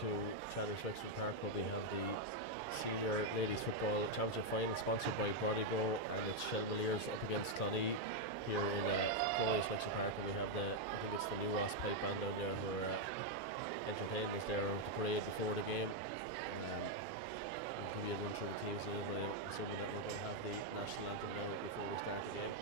to Chandler's Wexford Park, where we have the Senior Ladies Football Championship Final, sponsored by Brodigo, and it's Shelmaliers up against Clonee here in Clonee Wexford Park. And we have I think it's the New Ross Pipe Band down there who are entertaining us there with the parade before the game. We'll give you a run through the teams, and I'm assuming that we're going to have the national anthem now before we start the game.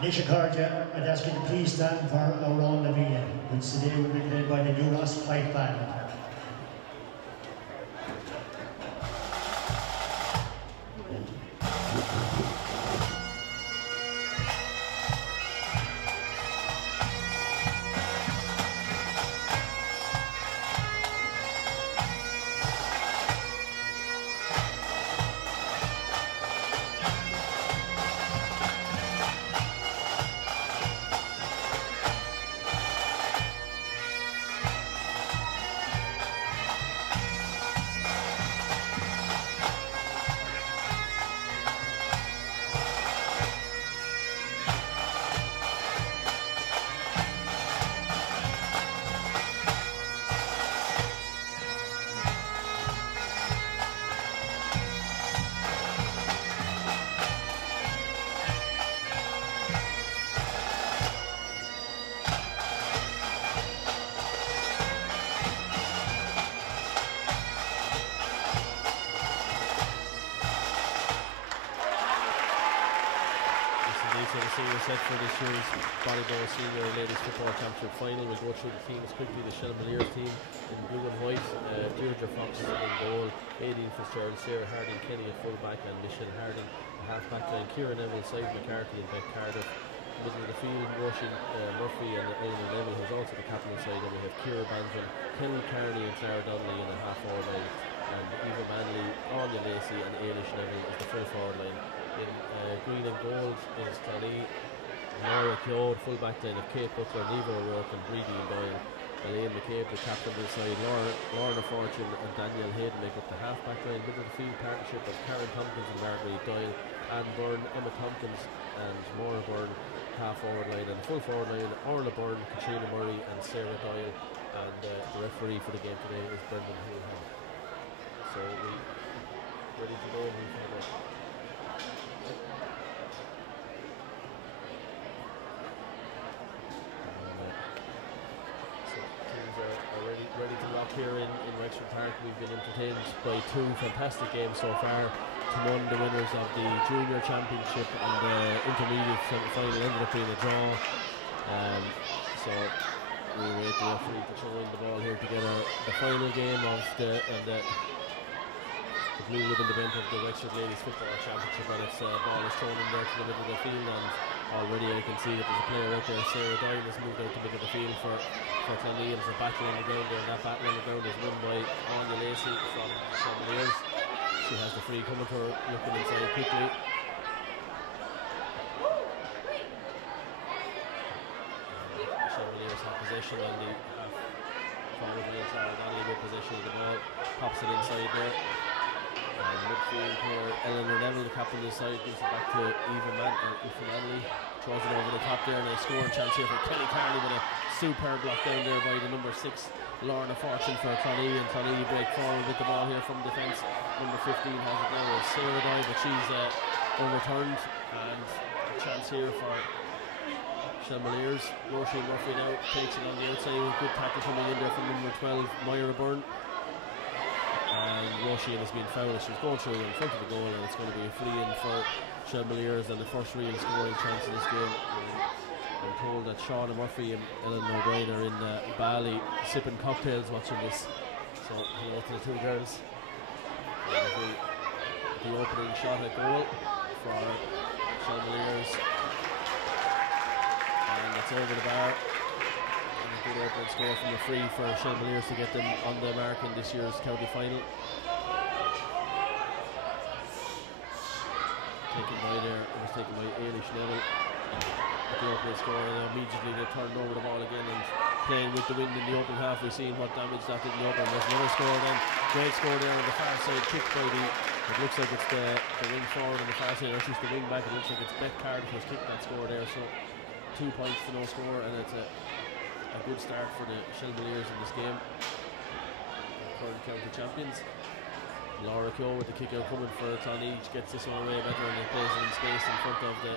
Nisha Karja, I'd ask you to please stand for our own Lavina, which today will be played by the New Ross Pipe Band. Set for this year's volleyball Senior Ladies Football Championship Final. We'll go through the teams quickly. The Shelmaliers team in blue and white, Deirdre Fox in goal, Aideen Fitzgerald, Sarah Harding, Kenny at full back, and Michelle Harding at half back line, Kieran Neville, Sive McCarthy and Beck Cardiff. Middle of the field, Roisin Murphy and Eleanor Neville, who's also the captain inside, and we have Ciara Banvin, Kelly Carney and Clara Donnelly in the half forward line, and Eva Manley, Anya Lacey and Ailish Neville is the full forward line. In green and gold is Clonee, Laura Keogh, full back line of Kate Butler, Neva O'Rourke and Breedy Doyle. Elaine McCabe, the captain inside, Lorna Fortune and Danielle Hayden make up the half back line. Middle of the field partnership of Karen Tompkins and Marguerite Doyle, Anne Byrne, Emma Tompkins and Maura Byrne, half forward line, and full forward line Orla Byrne, Katrina Murray and Sarah Doyle, and the referee for the game today is Brendan Hillham. So we're ready to go. Ready to rock here in Wexford Park. We've been entertained by two fantastic games so far. One, the winners of the Junior Championship and the Intermediate final ended up being a draw. So we wait the referee to throw in the ball here to get the final game of the blue ribbon event of the Wexford Ladies Football Championship, and its ball is thrown in there to the middle of the field, and already I can see that there's a player out there. Sarah Doyle has moved out to the middle of the field for Clonee. There's a battle on the ground there, and that battle on the ground is won by Anya Lacey from Shelmaliers. She has the free coming to her, looking inside quickly. Shelmaliers have possession on the half forward line. Clara Donnelly with possession of the ball, pops it inside there. And midfield here, Eleanor Neville, the captain inside, gives it back to Eva Manley, throws it over the top there, and a scoring chance here for Kelly Carney with a superb block down there by the number 6 Lorna Fortune for Clonee, and Clonee break forward with the ball here from defence. Number 15 has it now as Sarah Doyle, but she's overturned, and a chance here for Shelmaliers. Roisin Murphy now takes it on the outside, good tackle coming in there from number 12 Myra Byrne. And Roisin has been fouled. She's going through in front of the goal, and it's going to be a free in for Shelmaliers, and the first real scoring chance in this game. I'm told that Shauna Murphy and Ellen O'Brien are in Bali sipping cocktails watching this. So hello to the two girls. The opening shot at goal for Shelmaliers, and it's over the bar. Good opening score from the free for Shelmaliers to get them on the mark in this year's county final. Taken by there, it was taken by Ailish Neville. at the opening score, and immediately they turned over the ball again and playing with the wind in the open half. We've seen what damage that did in the open. There's another score then. Great score there on the far side, kicked by it looks like it's the wing forward on the far side, or at least the wing back. It looks like it's Beth Cardiff who's kicked that score there, so 2 points to no score, and it's a good start for the Shelmaliers in this game. Current county champions. Laura Keogh with the kick out coming for Clonee, gets this one away better, and it plays it in space in front of the,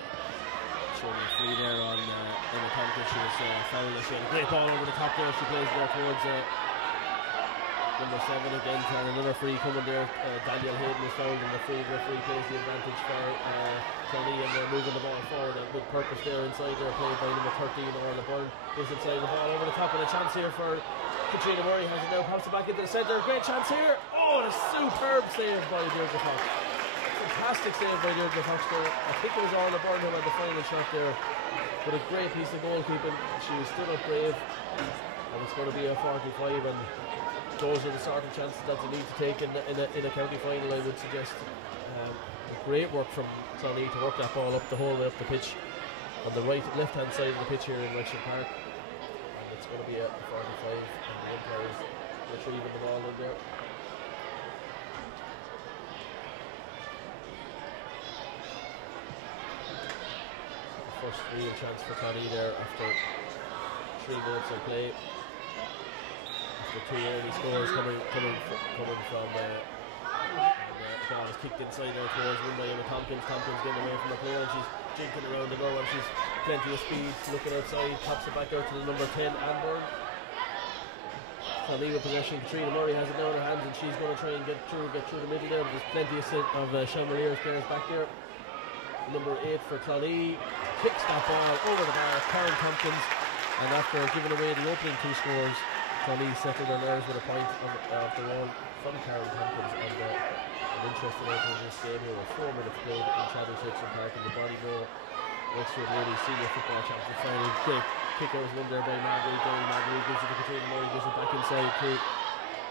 showing a free there on Emma Tompkins. She was fouled. She had a great ball over the top there. She plays there towards number 7 again, and another free coming there. Daniel Hayden is fouled, and the free referee plays the advantage for Clonee, and they're moving the ball forward and with purpose there inside there, played by number 13 Orla Byrne. Is inside the ball over the top, and a chance here for Katrina Murray. Has it now, pops it back into the centre. Great chance here. Oh, and a superb save by Deirdre Fox. Fantastic save by Deirdre Fox there. I think it was Orla Byrne who had the final shot there, but a great piece of goalkeeping. She stood up brave, and it's going to be a 45, and those are the sort of chances that you need to take in a county final, I would suggest. Great work from Clonee to work that ball up the whole way up the pitch on the left hand side of the pitch here in Wexford Park, and it's going to be a 45, and the umpires retrieving the ball in there. The first real chance for Clonee there after 3 minutes of play. The 2 early scores coming from the ball is kicked inside there towards win by Emma Tompkins. Tompkins getting away from the player, and she's jinking around the goal, and she's plenty of speed, looking outside, pops it back out to the number 10 Anborn. Clonee with possession. Katrina Murray has it now in her hands, and she's going to try and get through the middle there. There's plenty of Shelmaliers players back there. Number 8 for Clonee kicks that ball over the bar. Karen Tompkins, and after giving away the opening 2 scores, Clonee settled their nerves with a point of their own from Karen Tompkins, and an interesting opening this game here with 4 minutes played in Chadwell Section Park in the Ballybor Wexford Ladies Senior Football Championship final. Great kick out was won there by Marguerite Doyle. Marguerite gives it to Katrina Murray, gives it back inside to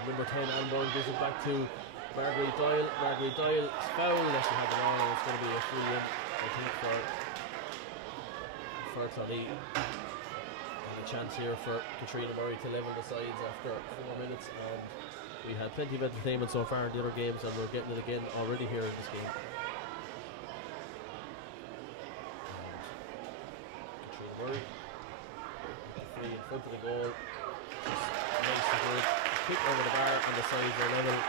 number 10 Anborn, gives it back to Marguerite Doyle. Marguerite Doyle is fouled as she had the ball, and it's going to be a free in, I think, for Clonee. A chance here for Katrina Murray to level the sides after 4 minutes, and we had plenty of entertainment so far in the other games, and we're getting it again already here in this game. Katrina Murray free in front of the goal, just nice and good, kick over the bar, and the sides are level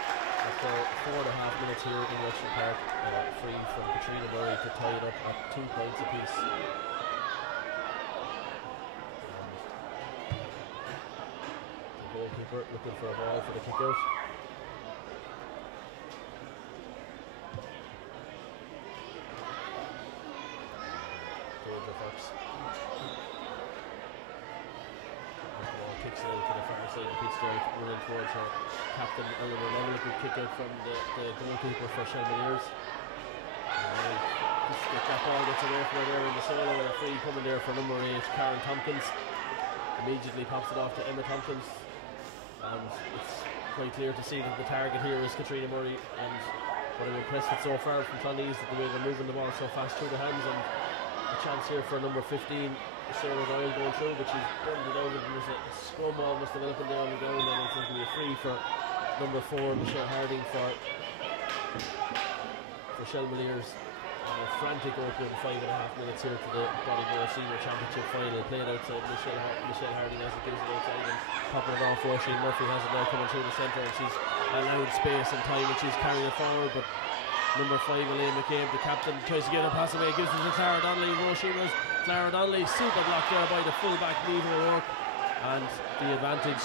after 4.5 minutes here in Wexford Park. Free from Katrina Murray to tie it up at 2 points apiece. Goalkeeper looking for a ball for the kick out. Deirdre Fox. The ball kicks it out to the far side of the pitch there, running towards her captain Eleanor Neville. A good kick out from the goalkeeper for Shelmaliers. That ball gets away from her there in the solo, and a free coming there for number 8 Karen Tompkins. Immediately pops it off to Emma Tompkins. And it's quite clear to see that the target here is Katrina Murray, and what I'm impressed with so far from Clonee is the way they're moving the ball so fast through the hands, and a chance here for number 15 Sarah Doyle going through, but she's burned it out, and there's a scrum almost developing there on the ground, and it's going to be a free for number 4 Michelle Harding for Shelmaliers. A frantic opening 5.5 minutes here to the Ballybor Senior Championship final, playing outside. Michelle Harding has it, gives it outside and popping it off. Roisin Murphy has it now coming through the centre, and she's allowed space and time, and she's carrying it forward, but number 5 Elaine McCabe, the captain, tries to get her pass away, gives it to Clara Donnelly. Clara Donnelly, super block there by the full-back Niamh O'Rourke, and the advantage,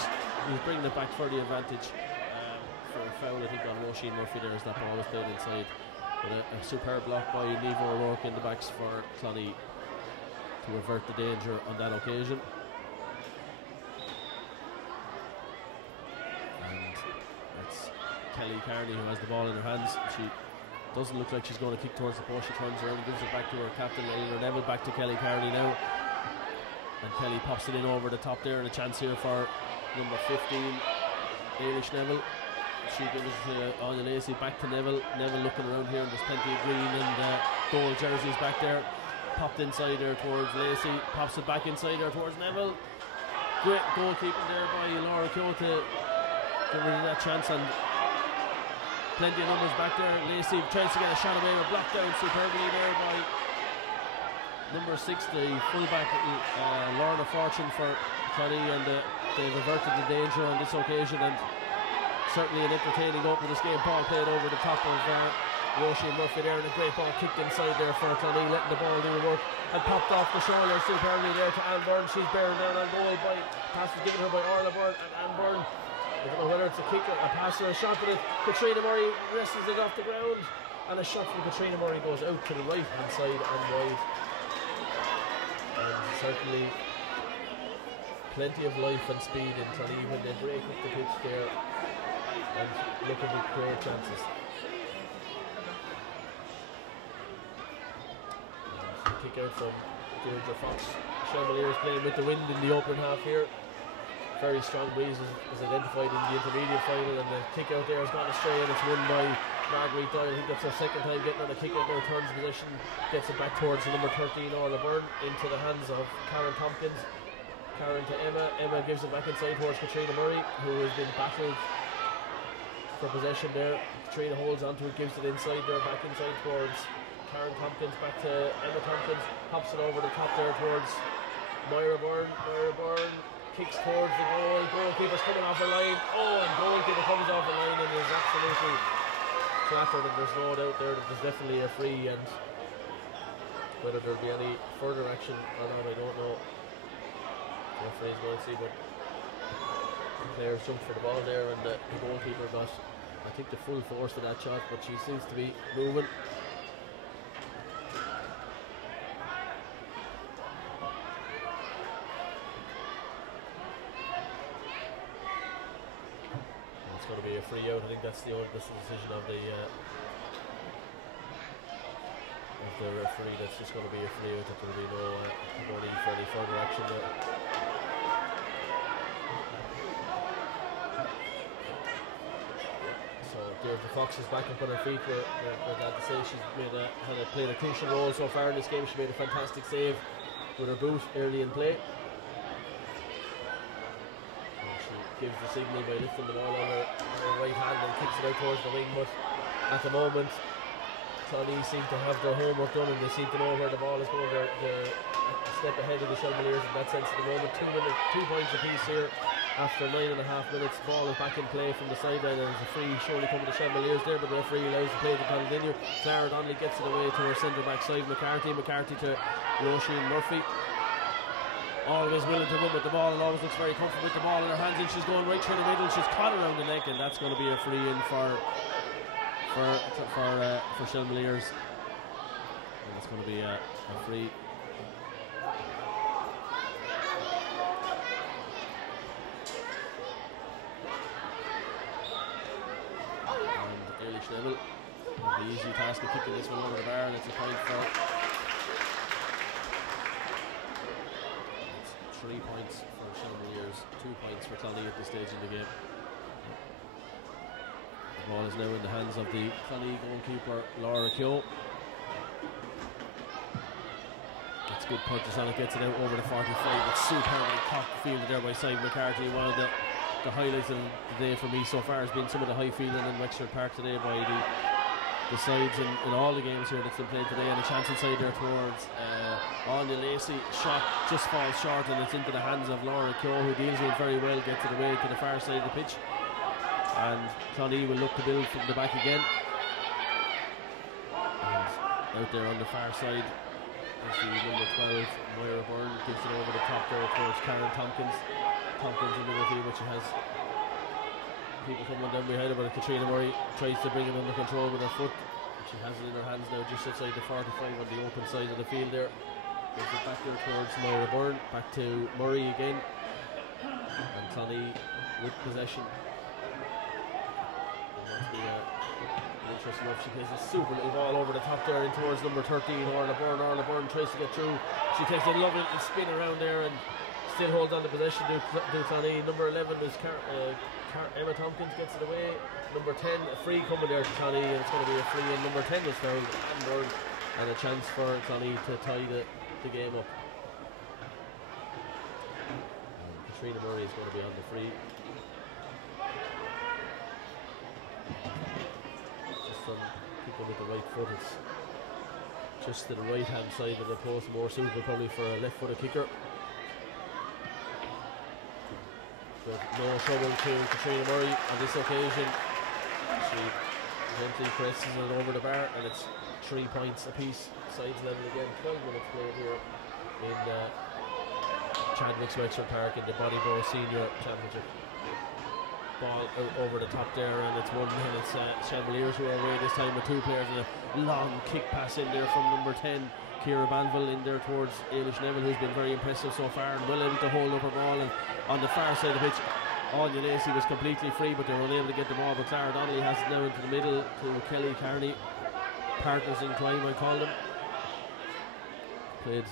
he's bringing it back for the advantage for a foul, I think, on Roisin Murphy there as that ball was played inside. But a superb block by Niamh O'Rourke in the backs for Clonee to avert the danger on that occasion. And it's Kelly Carney who has the ball in her hands. She doesn't look like she's going to kick towards the post. She turns around and gives it back to her captain, Eleanor Neville. Back to Kelly Carney now. And Kelly pops it in over the top there, and a chance here for number 15, Ailish Neville. She gives it to Anya Lacey, back to Neville. Neville looking around here, and there's plenty of green and gold jerseys back there. popped inside there towards Lacey, pops it back inside there towards Neville. Great goalkeeping there by Laura Keogh to get rid of that chance, and plenty of numbers back there. Lacey tries to get a shot away, but blocked down superbly there by number 6, the fullback, Lorna Fortune for Clonee, and they've averted the danger on this occasion, and certainly an entertaining open this game. Ball played over the top of Roisin Murphy there, and a great ball kicked inside there for Clonee, letting the ball do the work, and popped off the shoulder superbly there to Anne Byrne. She's bearing down on goal by pass was given her by Orla Byrne, and Anne Byrne, I don't know whether it's a kick or a pass or a shot, but Katrina Murray wrestles it off the ground, and a shot from Katrina Murray goes out to the right hand side and wide. And certainly plenty of life and speed in Clonee when they break up the pitch there and looking at great chances. Kick out from Deirdre Fox. Chevaliers playing with the wind in the open half here. Very strong breeze was identified in the intermediate final, and the kick out there has gone astray, and it's won by Marguerite Doyle. I think that's her second time getting on a kick out now. Turns position, gets it back towards the number 13 Orla Byrne, into the hands of Karen Tompkins. Karen to Emma. Emma gives it back inside towards Katrina Murray, who has been battled for possession there. Katrina holds onto it, gives it inside there, back inside towards Karen Tompkins, back to Emma Tompkins, pops it over the top there towards Moira Byrne. Moira Byrne kicks towards the goal. Goalkeeper's coming off the line. Oh, and goalkeeper comes off the line and is absolutely flattered, and there's no doubt there that there's definitely a free, and whether there'll be any further action or not, I don't know. The referee's going to see, but the players jumped for the ball there, and the goalkeeper got, I think, the full force of that shot, but she seems to be moving. Going to be a free out. I think that's the decision of the referee. That's just going to be a free out. That there will be no need for any further action there. So Deirdre Fox is back up on her feet. We're glad to say she's played a crucial role so far in this game. She made a fantastic save with her boot early in play. Gives the signal by lifting the ball on her right hand and kicks it out towards the wing, but at the moment Clonee seem to have their homework done, and they seem to know where the ball is going. They're a step ahead of the Shelmaliers in that sense at the moment. 2 points apiece here after 9.5 minutes. Ball is back in play from the sideline, and there's a free surely coming to Shelmaliers there, but the referee allows the play to continue. Clara Donnelly gets it away to her centre back side, McCarthy to Roisin Murphy. Always willing to run with the ball, and always looks very comfortable with the ball in her hands, and she's going right through the middle. She's caught around the neck, and that's going to be a free in for Shelmaliers. And that's going to be a free. And Eilish Neville, the easy task of kicking this one over the bar, and it's a point for. 3 points for Shelmaliers, 2 points for Clonee at this stage in the game. The ball is now in the hands of the Clonee goalkeeper, Laura Keogh. Gets good punches on it, gets it out over the 45. It's superbly cocked fielded there by Simon McCarthy. One of the highlights of the day for me so far has been some of the high fielding in Wexford Park today by the sides in all the games here that's been played today, and a chance inside there towards Anya Lacey. Shot just falls short, and it's into the hands of Laura Keogh, who deals with it very well, gets it away to the far side of the pitch, and Clonee will look to build from the back again. And out there on the far side is the number 12 Moira Byrne, gives it over the top there towards Karen Tompkins in the midfield, but she has people coming down behind her, but Katrina Murray tries to bring it under control with her foot. She has it in her hands now just outside the 45 on the open side of the field there. Gives it back there towards Moira Byrne, back to Murray again, and Clonee with possession. Interesting enough, she plays a super little ball over the top there in towards number 13 Orla Byrne. Orla Byrne tries to get through. She takes a lovely little spin around there and still holds on the possession to Clonee. Number 11 is Emma Tompkins, gets it away. Number 10, a free coming there to Clonee, and it's going to be a free, and number 10 is fouled. And Byrne and a chance for Clonee to tie the game up. Katrina Murray is going to be on the free. Just from kicking with the right foot, it's just to the right hand side of the post, more suitable probably for a left footed kicker. But no trouble to Katrina Murray on this occasion. She gently presses it over the bar, and it's 3 points apiece. Sides level again. 12 minutes played here in Chadwick's Wexford Park in the Bodybow Senior Championship. Ball out over the top there, and it's 1 minute. Chevaliers who are away this time with 2 players, and a long kick pass in there from number 10, Ciara Banville, in there towards Ailish Neville, who's been very impressive so far and well able to hold up her ball. And on the far side of the pitch, Anya Lacey was completely free, but they were unable to get the ball. But Clara Donnelly has it now into the middle to Kelly Carney. Partners in crime, I call them. Played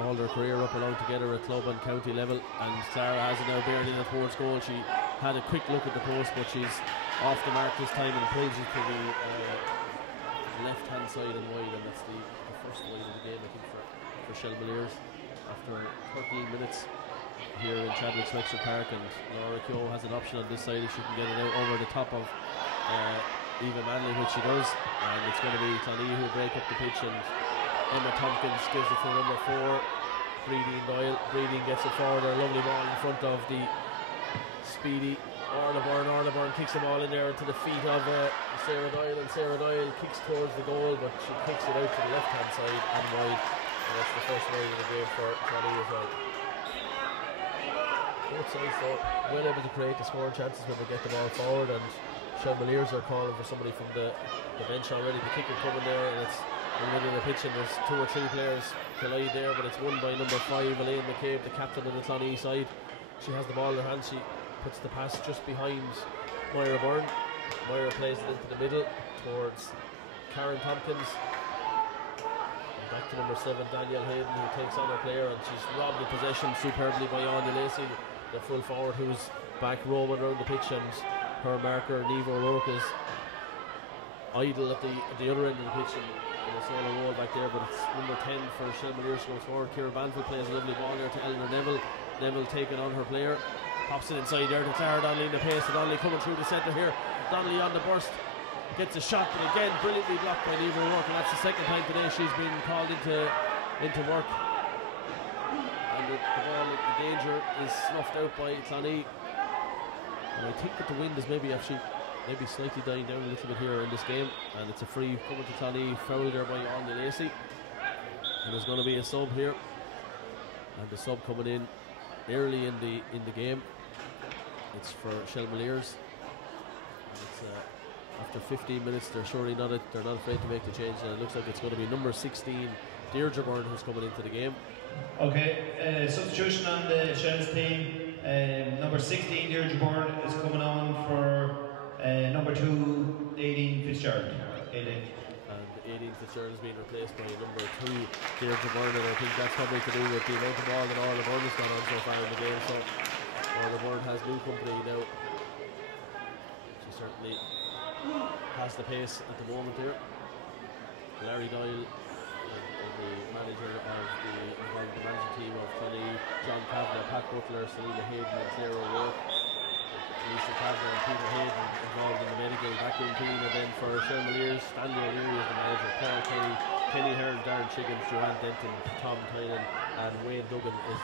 all their career up along together at club and county level, and Clara has it now barely in towards goal. She had a quick look at the post, but she's off the mark this time and pulls it to the left hand side and wide, and that's the first wide of the game, I think, for Shelmaliers after 13 minutes here in Chadwick's Wexford Park. And Laura Keogh has an option on this side if she can get it out over the top of Eva Manley, which she does, and it's going to be Clonee who break up the pitch, and Emma Tompkins gives it to number 4, Breeding Doyle. Breeding gets it forward, a lovely ball in front of the speedy Orla Byrne. Orla Byrne kicks the ball in there to the feet of Sarah Doyle, and Sarah Doyle kicks towards the goal, but she kicks it out to the left hand side and wide, and that's the first wide of the game for Clonee as well. Both sides though well able to create the scoring chances when they get the ball forward, and Shelmaliers are calling for somebody from the bench already. The kicker coming there, and it's in the middle of the pitch, and there's 2 or 3 players collide there, but it's won by number 5, Elaine McCabe, the captain of the Clonee side. She has the ball in her hand. She puts the pass just behind Myra Byrne. Myra plays it into the middle towards Karen Tompkins. And back to number 7, Danielle Hayden, who takes on her player, and she's robbed the possession superbly by Anya Lacey, the full forward, who's back roaming around the pitch, and her marker, Neve O'Rourke, is idle at the other end of the pitch in a solo roll back there, but it's number 10 for Shelmaliers goes forward. Ciara Banville plays a lovely ball there to Eleanor Neville. Neville taking on her player, pops it inside there to Clara Donnelly in the pace. Donnelly coming through the centre here. Donnelly on the burst, gets a shot, but again brilliantly blocked by Neve O'Rourke, and that's the second time today she's been called into work. And the ball, the danger is snuffed out by Clonee. And I think that the wind is maybe slightly dying down a little bit here in this game, and it's a free coming to Clonee, fouled there by Anya Lacey, and there's going to be a sub here, and the sub coming in early in the game. It's for Shelmaliers, and it's after 15 minutes. They're surely not afraid to make the change, and it looks like it's going to be number 16 Deirdre Byrne who's coming into the game. Okay, substitution on the Shells team. Number 16 Deirdre Byrne is coming on for number 2 Aileen Fitzgerald. And Aileen Fitzgerald has been replaced by number 2 Deirdre Byrne, and I think that's probably to do with the amount of ball that Orla Byrne has gone on so far in the game. So Orla Byrne has new company now. She certainly has the pace at the moment here. Larry Doyle, the manager of the managing team of Clonee, John Kavanagh, Pat Butler, Selena Hayden and Claire O'Rourke. Lisa Kavanagh and Peter Hayden involved in the medical backroom team, and then for Shelmaliers, Stanley O'Leary is the manager, Paul Kelly, Kenny Hearn, Darren Chiggins, Joanne Denton, Tom Tynan and Wayne Duggan is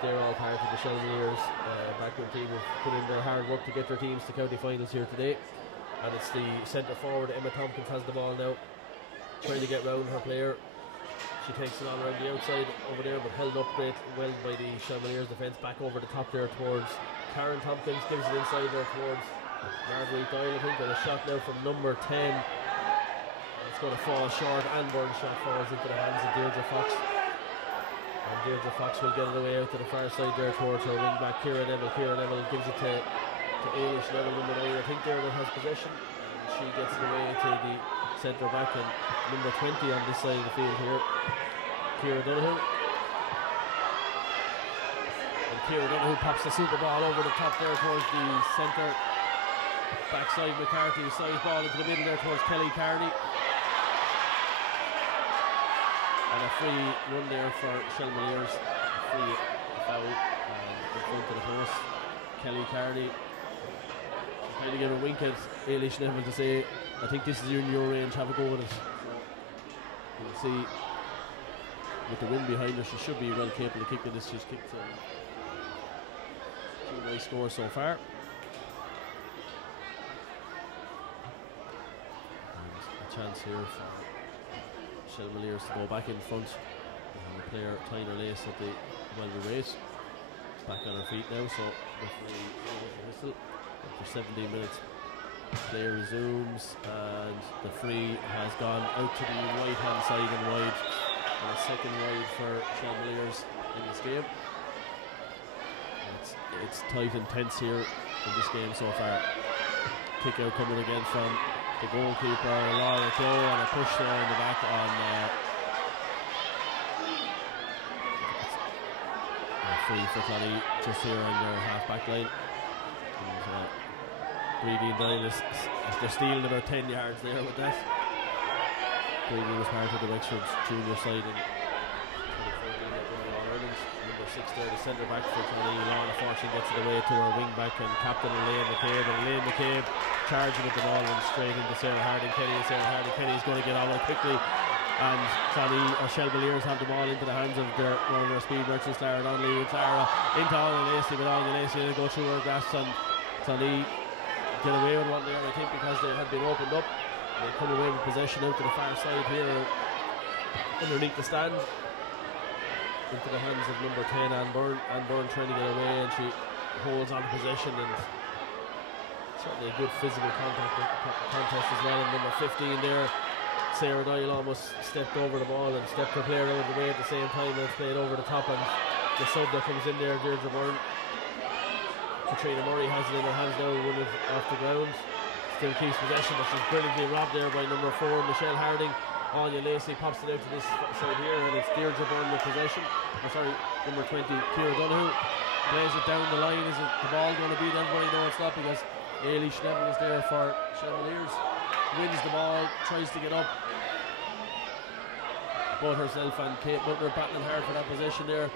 they're all part of the Shelmaliers backroom team who've put in their hard work to get their teams to county finals here today. And it's the centre forward, Emma Tompkins, has the ball now, trying to get round her player. She takes it on around the outside over there, but held up great well by the Shelmaliers defence. Back over the top there towards Karen Tompkins, gives it inside there towards Marguerite Doyle, I think, and a shot now from number 10. It's going to fall short, and Byrne's shot falls into the hands of Deirdre Fox. And Deirdre Fox will get it away out to the far side there towards her wing back, Ciara Neville. Ciara Neville gives it to Ailish Neville, number 9. I think Deirdre has possession. She gets it away to the centre back, and number 20 on this side of the field here, Ciara Donoghue. And Ciara Donoghue pops the super ball over the top there towards the centre. Backside McCarthy, side ball into the middle there towards Kelly Carney. And a free run there for Shelmaliers. Free foul in front of the post. Kelly Carney trying to give a wink at Ailish Neville to say, I think this is in your range, have a go with it. You can see with the wind behind her, she should be well capable of kicking this. She's kicked 2 nice scores so far. And a chance here for Shelmaliers to go back in front. And the player tying her lace at the Welby race. Back on her feet now, so referee blows the whistle. After 17 minutes, play resumes, and the free has gone out to the right hand side and wide. And a second wide for Shelmaliers in this game. It's tight and tense here in this game so far. Kick out coming again from the goalkeeper, Laura Clough, and a push there in the back on free for Clonee just here on their half back line. And Breedy and Doyle they're stealing about 10 yards there with that. Breedy was part of the Wexford junior side in 2014 Ireland. Number 6 there, the centre back for Clonee. Laura unfortunately gets it away to her wing back and captain Elaine McCabe. And Elaine McCabe charging with the ball and straight into Sarah Harding-Kenny. And Sarah Harding-Kenny is going to get on it quickly. And Clonee or Shelmaliers have the ball into the hands of one of their speed merchants, Clara Donnelly. Clara into Anya Lacey, but Anya Lacey will go through her grasp, and Clonee get away with one there, I think, because they had been opened up. They come away with possession out to the far side here underneath the stand into the hands of number 10 Anne Byrne. Anne Byrne trying to get away, and she holds on possession, and certainly a good physical contest as well. And number 15 there, Sarah Doyle, almost stepped over the ball and stepped her player out of the way at the same time, and it's played over the top, and the sub that comes in there, Deirdre Byrne. Katrina Murray has it in her hands now, won it off the ground. Still keeps possession, but she's brilliantly robbed there by number 4, Michelle Harding. Anya Lacey pops it out to this side here, and it's Deirdre Byrne with possession. Number 20, Ciara Donoghue plays it down the line. Is it the ball going to beat everybody? No, it's not, because Ailish Neville is there for Shelmaliers. Wins the ball, tries to get up. Both herself and Kate Butler battling hard for that possession there.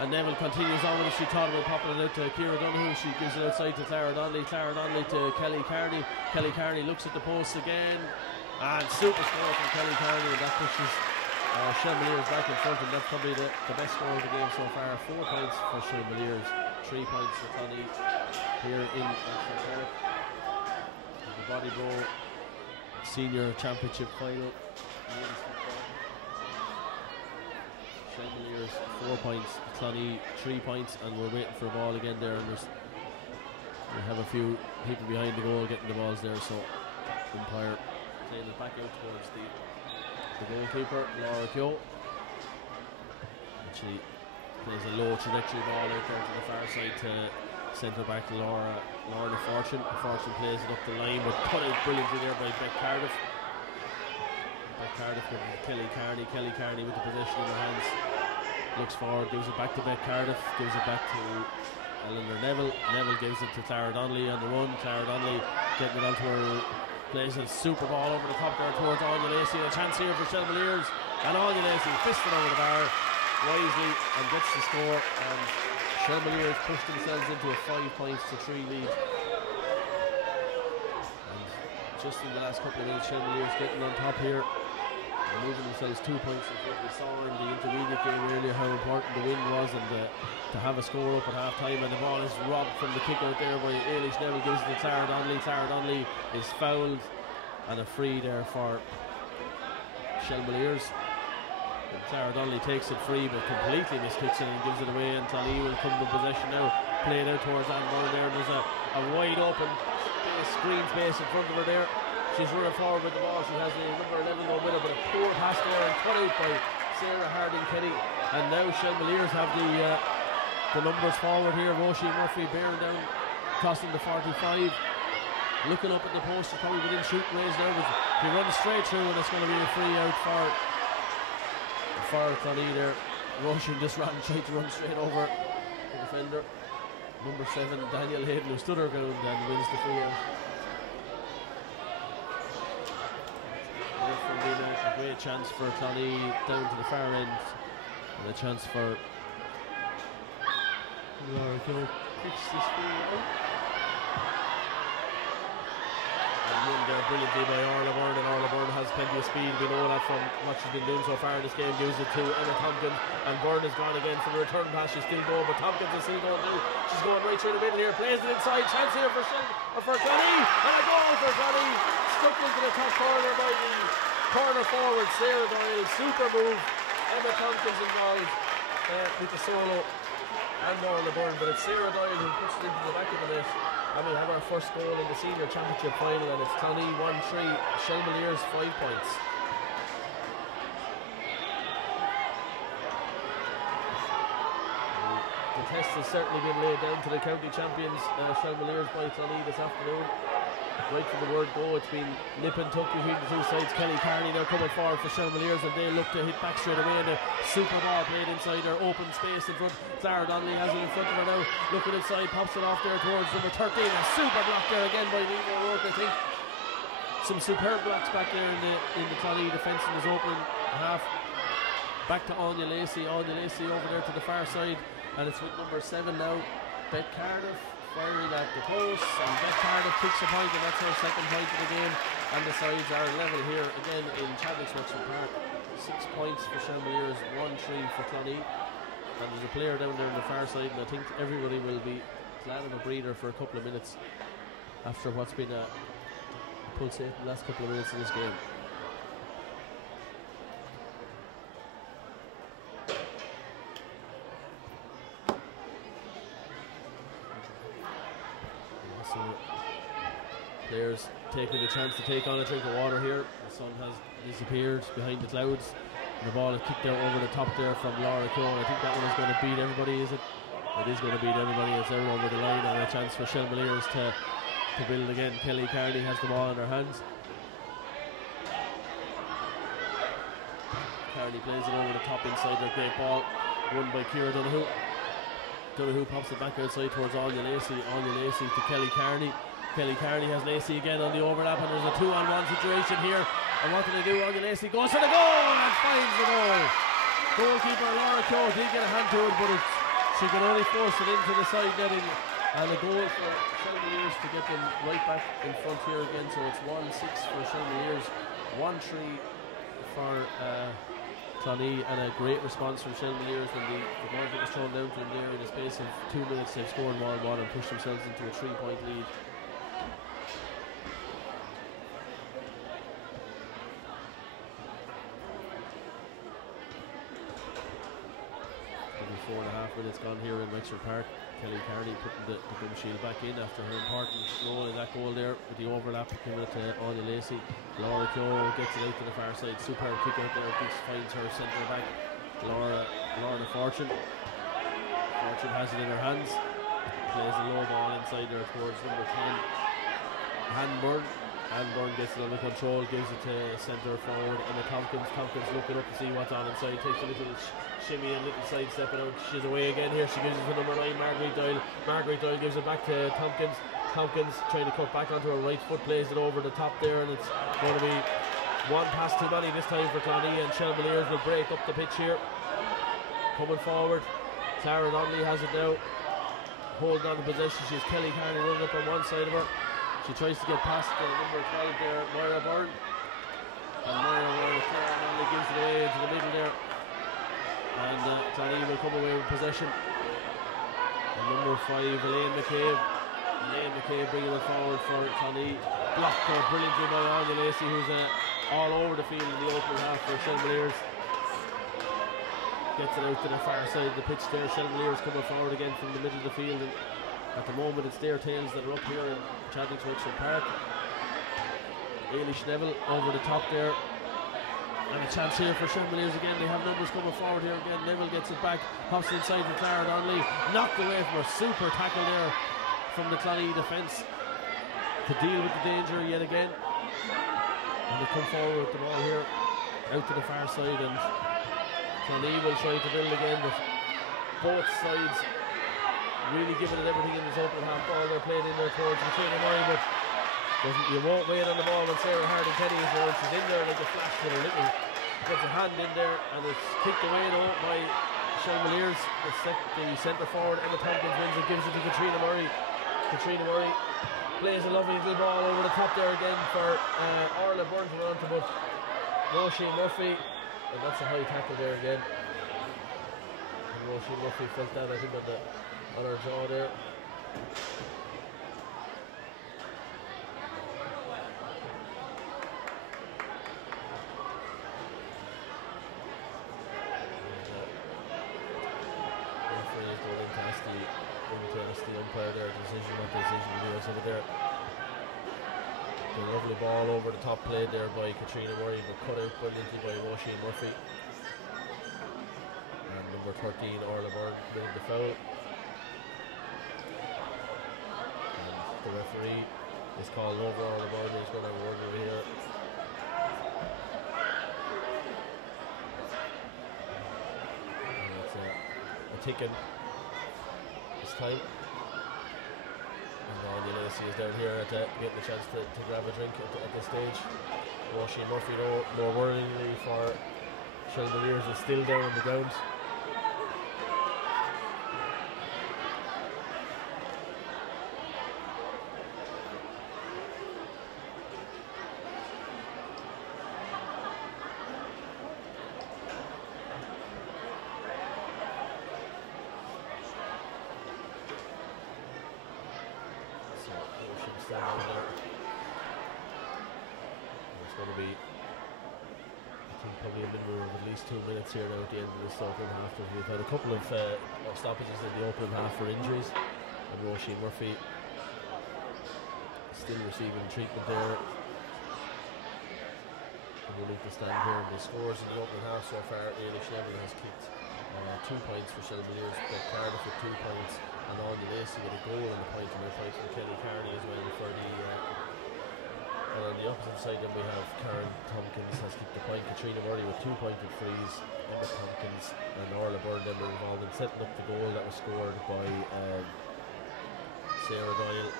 And Neville continues on with it. She thought about popping it out to Ciara Donoghue. She gives it outside to Clara Donnelly. Clara Donnelly to Kelly Carney. Kelly Carney looks at the post again. And super score from Kelly Carney. And that pushes Shelmaliers back in front. And that's probably the best score of the game so far. 4 points for Shelmaliers. 3 points for Clonee here in the Body Bowl Senior Championship Final. Shelmaliers 4 points, Clonee 3 points, and we're waiting for a ball again there, and we have a few people behind the goal getting the balls there, so umpire playing it back out towards the goalkeeper, Laura Clough. Actually plays a low trajectory ball out there to the far side to centre back Lorna Fortune. Fortune plays it up the line, but put out brilliantly there by Beck Cardiff. Beck Cardiff with Kelly Carney. Kelly Carney with the possession in her hands. Looks forward, gives it back to Beck Cardiff, gives it back to Eleanor Neville. Neville gives it to Clara Donnelly on the run. Clara Donnelly getting it onto her, plays a super ball over the top there towards Anya Lacey. And a chance here for Shelmaliers. And Anya Lacey fisted over the bar wisely and gets the score. And Shelmaliers pushed themselves into a 5 points to 3 lead. And just in the last couple of minutes, Shelmaliers getting on top here. They're moving themselves 2 points. We saw in the intermediate game earlier how important the win was, and to have a score up at half time, and the ball is robbed from the kick out there by Ailish Neville, gives it to Clara Donnelly. Clara Donnelly is fouled, and a free there for Shelmaliers. Clara Donnelly takes it free, but completely miskicks it and gives it away, and Clonee will come to possession now, played out towards Anne Byrne there, and there's a wide open screen space in front of her there. She's running forward with the ball. She has the number 11 going with her, but a poor pass there and cut out by Sarah Harding-Kenny. And now Shelmaliers have the numbers forward here. Roisin Murphy bearing down, crossing the 45. Looking up at the post, she's probably within shooting range now, but he runs straight through, and it's going to be a free out for Clonee there. Roisin just tried to run straight over the defender. Number 7, Daniel Hayden, who stood her ground and wins the free out. great chance for Clonee down to the far end, and a chance for Laura Keogh. Kicks this field out. And won there brilliantly by Orla Byrne, and Orla Byrne has plenty of speed. We know that from what she's been doing so far in this game. Gives it to Emma Tompkins, and Byrne is gone again for the return pass. She's still going, but Tompkins is still going too. She's going right through the middle here, plays it inside. Chance here for Clonee, and a goal for Clonee. Stuck into the top corner by the corner forward Sarah Doyle. Super move. Emma Tompkins involved with the solo and Orla Byrne, but it's Sarah Doyle who puts it into the back of the net. And we have our first goal in the senior championship final, and it's Clonee 1-3, Shelmaliers 5 points. The test has certainly been laid down to the county champions, Shelmaliers by Clonee this afternoon. Right from the word go, it's been nip and tuck between the two sides. Kelly Carney now coming forward for Shelmaliers, and they look to hit back straight away. And a super ball played inside their open space in front. Clara Donnelly has it in front of her now, looking inside, pops it off there towards number 13. A super block there again by Nico O'Rourke, I think. Some superb blocks back there in the Clonee defence in his open half. Back to Anya Lacey. Anya Lacey over there to the far side, and it's with number 7 now, Beth Cardiff, firing at the post, and Beth Cardiff picks a point, and that's her second point of the game. And the sides are level here again in Chadwick's Wexford Park. 6 points for Shelmaliers, 1-3 for Clonee. And there's a player down there on the far side, and I think everybody will be glad of a breather for a couple of minutes after what's been a pulsating last couple of minutes in this game. So players taking the chance to take on a drink of water here. The sun has disappeared behind the clouds, and the ball is kicked out over the top there from Laura Keogh. I think that one is going to beat everybody, is it? It is going to beat everybody. It's out over the line, and a chance for Shelmaliers to build again. Kelly Carney has the ball in her hands. Carney plays it over the top inside their great ball, won by Ciara Donoghue. Donoghue pops it back outside towards Anya Lacey. Anya Lacey to Kelly Carney. Kelly Carney has Lacey again on the overlap, and there's a 2-on-1 situation here. And what do they do? Anya Lacey goes for the goal and finds the goal. Goalkeeper Laura Keogh did get a hand to it, but she can only force it into the side netting. And a goal for Shelmaliers to get them right back in front here again. So it's 1-6 for Shelmaliers, 1-3 for Clonee, and a great response from Shelmaliers when the ball was thrown down to them there. In the space of 2 minutes, they've scored 1-1 and pushed themselves into a 3-point lead. 4.5 minutes gone here in Wexford Park. Kelly Carney putting the gum shield back in after her important role in that goal there with the overlap, giving it to Anya Lacey. Laura Keogh gets it out to the far side. Superb kick out there. Beats finds her centre back, Lorna Fortune. Fortune has it in her hands. Plays a low ball inside there towards number 10, Hanburn. Hanburn gets it under control, gives it to centre forward Emma Tompkins. Tompkins looking up to see what's on inside, takes a little shimmy and little side stepping out. She's away again here. She gives it to number 9, Marguerite Doyle. Marguerite Doyle gives it back to Tompkins. Tompkins trying to cut back onto her right foot, plays it over the top there, and it's going to be one pass too many this time for Clonee, and Shelmaliers will break up the pitch here. Coming forward, Clara Donnelly has it now, holding on to possession. She's Kelly Carney running up on one side of her. She tries to get past number 12 there, Moira Byrne, and Clara Donnelly gives it away into the middle there, and Clonee will come away with possession. And number 5, Elaine McCabe bringing it forward for Clonee. Blocked there brilliantly by Anya Lacey, who's all over the field in the open half for Shelmaliers. Gets it out to the far side of the pitch there. Shelmaliers coming forward again from the middle of the field, and at the moment it's their tails that are up here in Chadwick's Wexford Park. Ailish Neville over the top there, and a chance here for Shelmaliers again. They have numbers coming forward here again. Neville gets it back, hops inside for Clara Donnelly, knocked away from her. Super tackle there from the Clonee defence to deal with the danger yet again. And they come forward with the ball here out to the far side, and Clonee will try to build again, but both sides really giving it everything in this open half. Ball they're playing in there towards Katrina Murray, but you won't wait on the ball when Sarah Harding Kenny is around. She's in there like a flash with a little Puts a hand in there, and it's kicked away though by Shelmaliers. The centre forward, Emma Tompkins, wins it, gives it to Katrina Murray. Katrina Murray plays a lovely little ball over the top there again for Orla Burns around to put Roisin Murphy, and that's a high tackle there again. And Roisin Murphy felt that, I think, on her jaw there. The umpire there, decision he was over there. The lovely ball over the top played there by Katrina Murray, but cut out brilliantly by Roisin Murphy. And number 13, Orla Byrne, made the foul. And the referee is called over Orla Byrne, he's going to have a word over here. And it's a ticking this time. And the Lacey is down here getting a chance to grab a drink at this stage. Roisin Murphy, though, more worryingly for Shelmaliers, is still down on the ground. It's going to be, I think, probably a minimum of at least 2 minutes here now at the end of this opening half. We've had a couple of stoppages in the opening half for injuries, and Roisin Murphy still receiving treatment there. And we'll need to stand here. The scores in the opening half so far: Ailish Neville has kicked 2 points for Shelmaliers, Cardiff with 2 points, and on the Lacey with a goal and a point, and a point from Kelly Carney as well for the. And on the opposite side, then we have Karen Tompkins has kicked the point. Katrina Murray with 2 pointed frees. Emma Tompkins and Orla Byrne then were involved in setting up the goal that was scored by Sarah Doyle.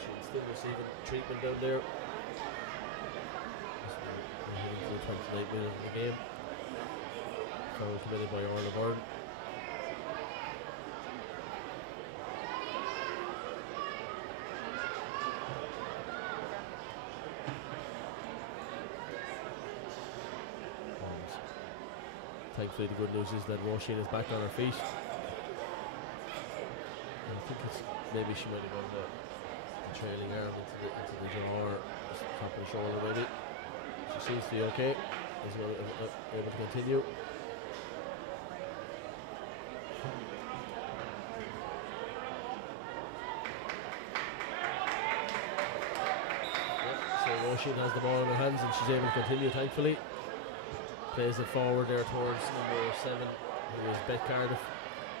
She's still receiving treatment down there. We're heading to the 29th minute of the game. Foul committed by Orla Byrne. Thankfully, the good news is that Roisin is back on her feet. And I think it's maybe she might have gone the trailing arm into the jaw or top of the shoulder, maybe. She seems to be okay. Is able to continue. So Roisin has the ball in her hands and she's able to continue, thankfully. Plays it forward there towards number 7, who is Beth Cardiff.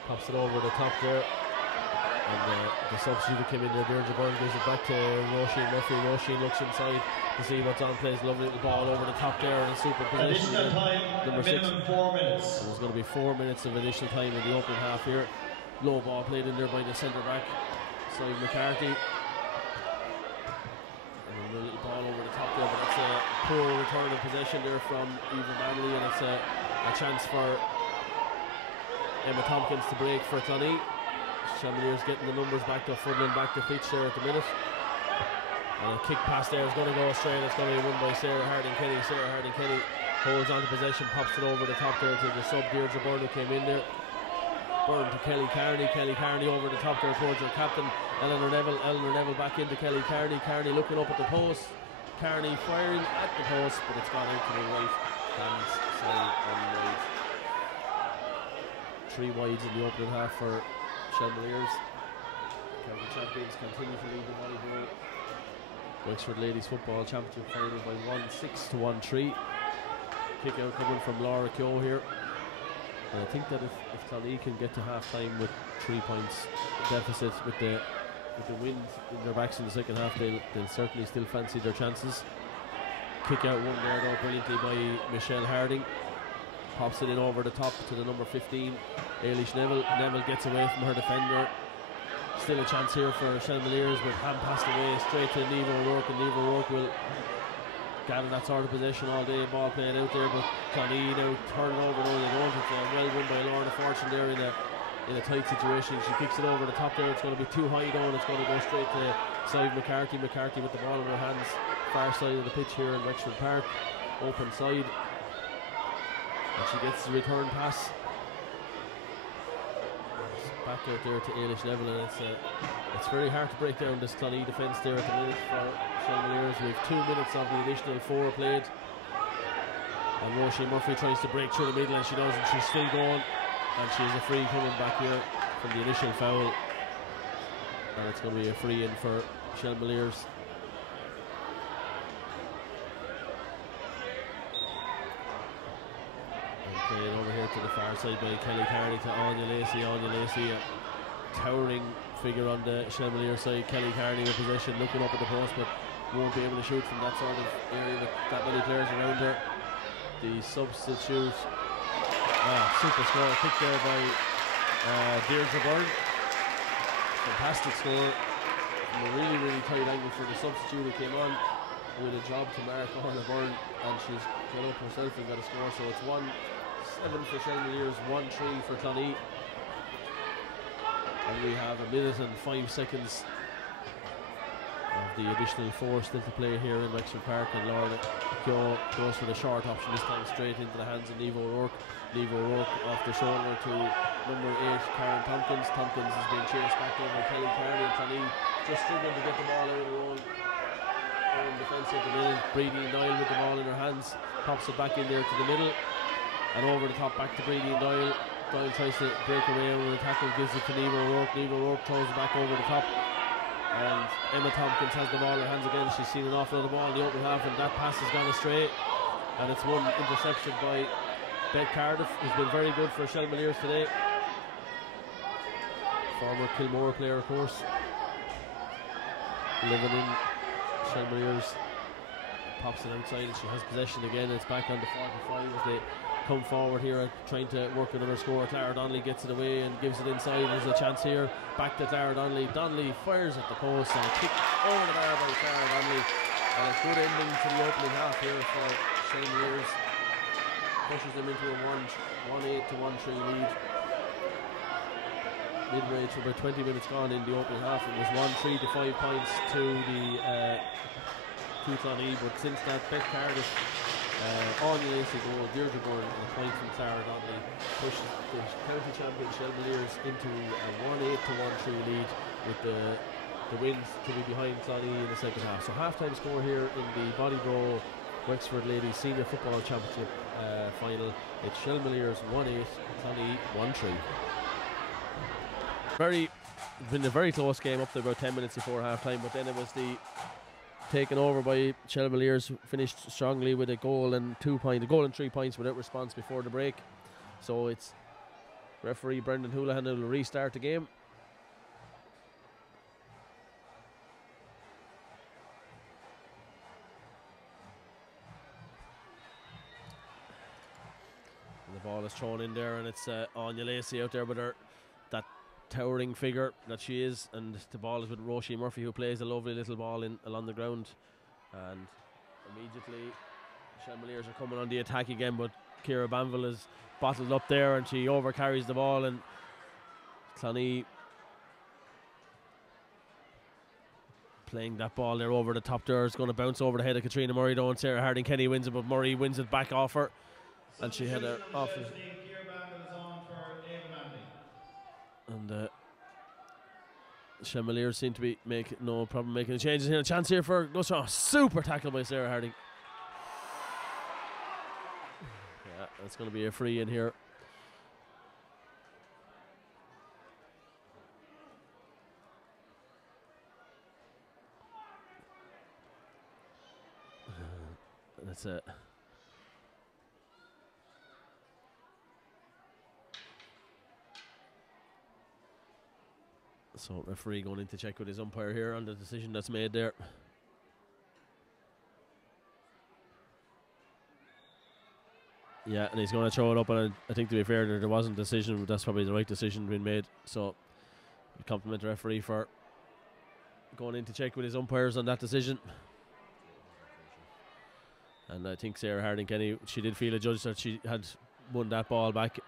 Pops it over the top there. And the substitute that came in there, Deirdre Byrne, gives it back to Roisin Murphy. Roisin looks inside to see what's on, plays a lovely little ball over the top there in a super position. Additional time, number 6. minimum 4 minutes. So there's going to be 4 minutes of additional time in the opening half here. Low ball played in there by the centre back, Simon McCarthy. A little ball over the top there, but it's a poor return of possession there from Eva Manley, and it's a chance for Emma Tompkins to break for Clonee. Shelmaliers getting the numbers back, they're fuddling back the pitch there at the minute. And a kick pass there is going to go astray, and it's going to be won by Sarah Harding-Kenny. Sarah Harding-Kenny holds on to possession, pops it over the top there to the sub Deirdre Byrne who came in there. Byrne to Kelly Carney. Kelly Carney over the top there towards her captain, Eleanor Neville. Eleanor Neville back into Kelly Carney. Carney looking up at the post. Carney firing at the post, but it's gone out to the right hand side on the right. 3 wides in the opening half for Shelmaliers. County champions continue to lead the volleyball. Wexford Ladies Football Championship final by 1-6 to 1-3. Kick out coming from Laura Keogh here. And I think that if Clonee can get to half time with 3 points deficit with the wind in their backs in the second half, they'll certainly still fancy their chances. Kick out one there though brilliantly by Michelle Harding. Pops it in over the top to the number 15, Ailish Neville. Neville gets away from her defender, still a chance here for Shelmaliers, but hand passed away straight to Niamh O'Rourke, and Niamh O'Rourke will gather that sort of possession all day, ball played out there, but Clonee now turn it over. No, they don't. It's well won by Lorna Fortune there in a tight situation. She kicks it over the top there. It's going to be too high down. It's going to go straight to side McCarthy. McCarthy with the ball in her hands, far side of the pitch here in Wexford Park, open side, and she gets the return pass back out there to Ailish Neville, and it's very hard to break down this Clonee defence there at the minute for Shelmaliers. We have 2 minutes of the additional 4 played, and Roisin Murphy tries to break through the middle, and she doesn't. She's still going, and she's a free coming back here from the initial foul, and it's going to be a free in for Shelmaliers. Played over here to the far side by Kelly Carney to Anya Lacey. Anya Lacey, a towering figure on the Shelmalier side. Kelly Carney in possession, looking up at the post, but won't be able to shoot from that sort of area with that many players around her. The substitute, super score, kick there by Deirdre Byrne. Fantastic score from a really, really tight angle for the substitute who came on with a job to mark Orla Byrne, and she's got up herself and got a score. So it's 1-7 for Shelmaliers, 1-3 for Clonee, and we have 1 minute and 5 seconds of the additional 4 still to play here in Wexford Park, and Lorna Keogh goes for the short option, this time straight into the hands of Niamh O'Rourke. Niamh O'Rourke off the shoulder to number 8 Karen Tompkins. Tompkins is being chased back over Kelly Carney, and Clonee just struggling to get the ball out of their own defence at the minute. Breedie Doyle with the ball in her hands, pops it back in there to the middle and over the top back to Breedie and Doyle. Doyle tries to break away with a tackle, gives it to Niamh O'Rourke. Niamh O'Rourke throws it back over the top, and Emma Tompkins has the ball in her hands again. She's seen an awful lot of the ball in the open half, and that pass has gone astray, and it's one intercepted by Beth Cardiff, who's been very good for Shelmaliers today. Former Kilmore player, of course, living in Shelmaliers. Pops it outside, and she has possession again. It's back on the 45 as they come forward here trying to work another score. Clara Donnelly gets it away and gives it inside. There's a chance here, back to Clara Donnelly. Donnelly fires at the post and a kick over the bar by Clara Donnelly, and a good ending to the opening half here for Shelmaliers. Pushes them into a 1-8 to 1-3 lead. Midway to about 20 minutes gone in the opening half, it was 1-3 to 5 points to the Clonee, but since that, Beth Cardiff, Anya Lacey goal, Deirdre Byrne and a point from Clara Donnelly pushes the county champion Shelmaliers into a 1-8 to 1-3 lead, with the wins to be behind Clonee in the second half. So half-time score here in the Bodybro Wexford Ladies Senior Football Championship final. It's Shelmaliers 1-8, Clonee 1-3. Been a very close game up to about 10 minutes before half time, but then it was the taken over by Shelmaliers, finished strongly with a goal and 2 points, a goal and 3 points without response before the break. So it's referee Brendan Houlihan who will restart the game. And the ball is thrown in there, and it's Anya Lacey out there with her that towering figure that she is, and the ball is with Roisin Murphy, who plays a lovely little ball in along the ground, and immediately Shelmaliers are coming on the attack again, but Ciara Banville is bottled up there and she overcarries the ball, and Clonee playing that ball there over the top there. It's going to bounce over the head of Katrina Murray though, and Sarah Harding Kenny wins it, but Murray wins it back off her, and she had her off. And Shelmaliers seem to be no problem making the changes here. A chance here for super tackle by Sarah Harding. Yeah, that's going to be a free in here. That's it. So referee going in to check with his umpire here on the decision that's made there. Yeah, and he's going to throw it up, and I think to be fair there wasn't a decision, but that's probably the right decision being made. So We compliment the referee for going in to check with his umpires on that decision. And I think Sarah Harding-Kenny, she did feel a judge that she had won that ball back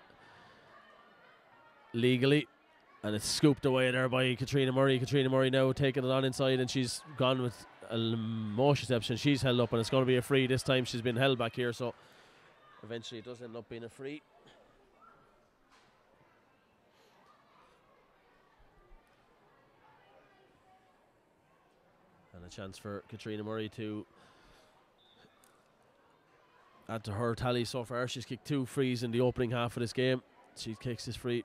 legally. And it's scooped away there by Katrina Murray. Katrina Murray now taking it on inside, and she's gone with a motion exception. She's held up, and it's going to be a free this time. She's been held back here, so eventually it does end up being a free. And a chance for Katrina Murray to add to her tally so far. She's kicked 2 frees in the opening half of this game. She kicks this free.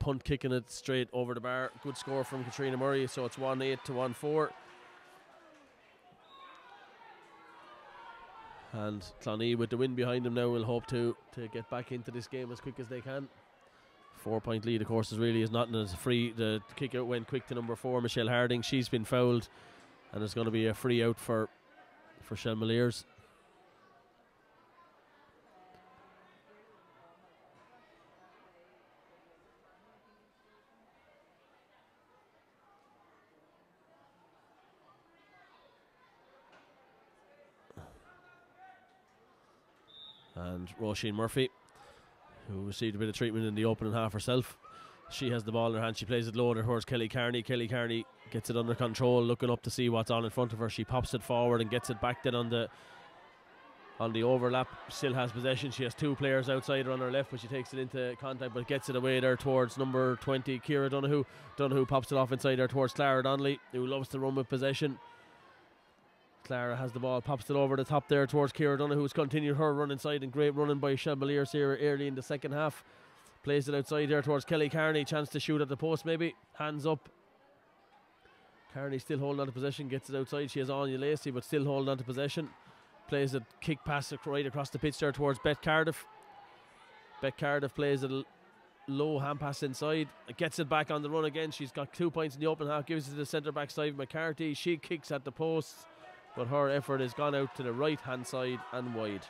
Punt kicking it straight over the bar. Good score from Katrina Murray, so it's 1-8 to 1-4. And Clonee, with the win behind them now, will hope to get back into this game as quick as they can. 4-point lead, of course, is nothing. It's a free. The kick out went quick to number 4, Michelle Harding. She's been fouled, and there's going to be a free out for Shelmaliers. And Roisin Murphy, who received a bit of treatment in the opening half herself, she has the ball in her hand. She plays it low towards Kelly Carney. Kelly Carney gets it under control, looking up to see what's on in front of her. She pops it forward and gets it back then on the overlap. Still has possession. She has 2 players outside her on her left, but she takes it into contact, but gets it away there towards number 20, Ciara Donoghue. Donoghue pops it off inside there towards Clara Donnelly, who loves to run with possession. Clara has the ball, pops it over the top there towards Ciara Donoghue, who's continued her run inside, and great running by Shelmaliers here early in the second half. Plays it outside there towards Kelly Carney. Chance to shoot at the post maybe. Hands up. Carney still holding on to possession. Gets it outside. She has Anya Lacey, but still holding on to possession. Plays a kick pass right across the pitch there towards Beth Cardiff. Beth Cardiff plays a low hand pass inside. It gets it back on the run again. She's got 2 points in the open half. Gives it to the centre back side, McCarthy. She kicks at the post, but her effort has gone out to the right hand side and wide.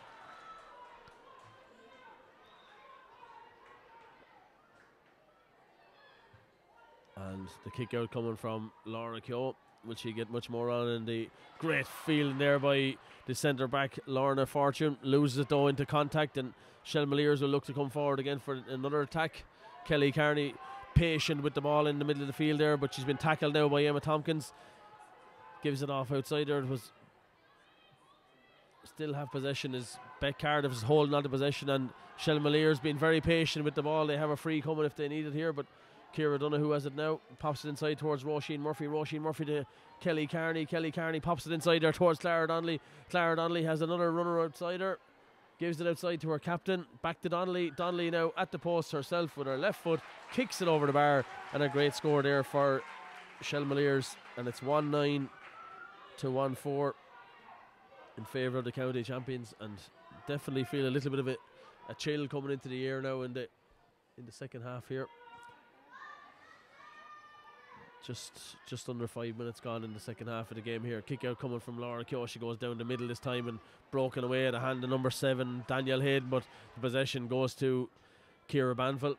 And the kick out coming from Laura Keogh. Will she get much more on? In the great feeling there by the centre back Lorna Fortune. Loses it though into contact, and Shelmaliers will look to come forward again for another attack. Kelly Carney patient with the ball in the middle of the field there, but she's been tackled now by Emma Tompkins. Gives it off outside there. It was still have possession as Beck Cardiff is holding on to possession, and Shelmaliers being very patient with the ball. They have a free coming if they need it here, but Ciara Donoghue has it now, pops it inside towards Roisin Murphy. Roisin Murphy to Kelly Carney. Kelly Carney pops it inside there towards Clara Donnelly. Clara Donnelly has another runner outside her, gives it outside to her captain, back to Donnelly. Donnelly now at the post herself with her left foot, kicks it over the bar, and a great score there for Shelmaliers, and it's 1-9 to 1-4 in favour of the county champions. And definitely feel a little bit of a chill coming into the air now in the second half here. Just under 5 minutes gone in the second half of the game here. Kick out coming from Laura Keogh. She goes down the middle this time and broken away at the hand of number 7 Danielle Hayden, but the possession goes to Ciara Banville.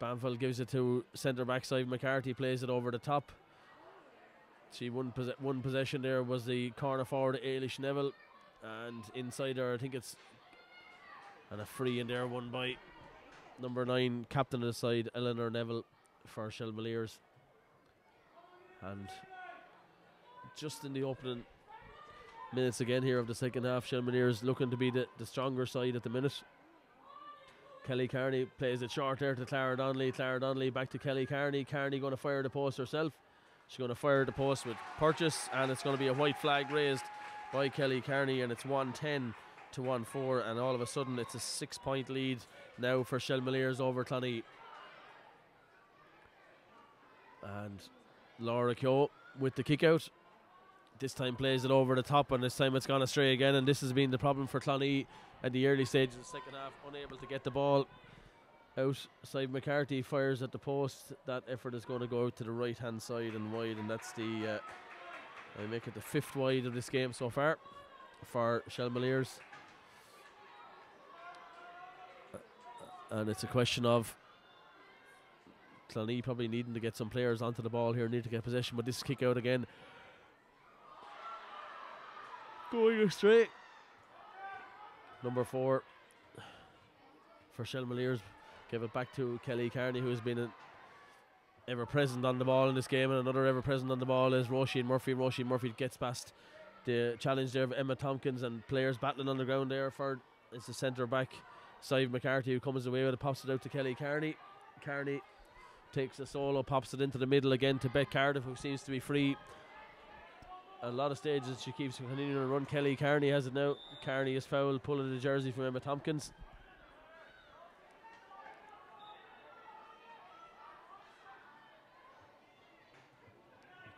Banville gives it to centre back side McCarthy, plays it over the top. She one possession there was the corner forward Ailish Neville, and inside there I think it's and a free in there won by number 9 captain of the side Eleanor Neville for Shelmaliers. And just in the opening minutes again here of the second half, Shelmaliers looking to be the stronger side at the minute. Kelly Carney plays it short there to Clara Donnelly. Clara Donnelly back to Kelly Carney. Carney going to fire the post herself. She's going to fire the post with purchase, and it's going to be a white flag raised by Kelly Carney, and it's 1-10 to 1-4, and all of a sudden it's a 6-point lead now for Shelmaliers over Clonee. And Laura Keogh with the kick out. This time plays it over the top, and this time it's gone astray again, and this has been the problem for Clonee at the early stages of the second half, unable to get the ball outside. McCarthy fires at the post. That effort is going to go out to the right hand side and wide, and that's the I make it the 5th wide of this game so far for Shelmaliers. And it's a question of Clonee probably needing to get some players onto the ball here, need to get possession, but this kick out again. Going astray. Number 4 for Shelmaliers. Give it back to Kelly Carney, who has been ever present on the ball in this game, and another ever present on the ball is Roisin Murphy. Roisin Murphy gets past the challenge there of Emma Tompkins, and players battling on the ground there for it's the centre back Sive McCarthy, who comes away with it, pops it out to Kelly Carney. Carney takes a solo, pops it into the middle again to Beck Cardiff, who seems to be free. At a lot of stages she keeps continuing to run. Kelly Carney has it now. Carney is fouled, pulling the jersey from Emma Tompkins.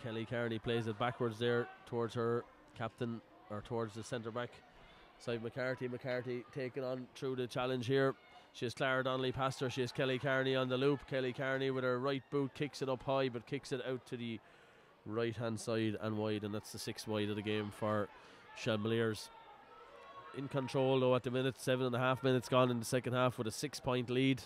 Kelly Carney plays it backwards there towards her captain, or towards the centre back Sive McCarthy. McCarthy taking on through the challenge here. She has Clara Donnelly past her. She has Kelly Carney on the loop. Kelly Carney with her right boot kicks it up high, but kicks it out to the right hand side and wide, and that's the 6th wide of the game for Shelmaliers. In control though at the minute, 7.5 minutes gone in the second half with a 6-point lead.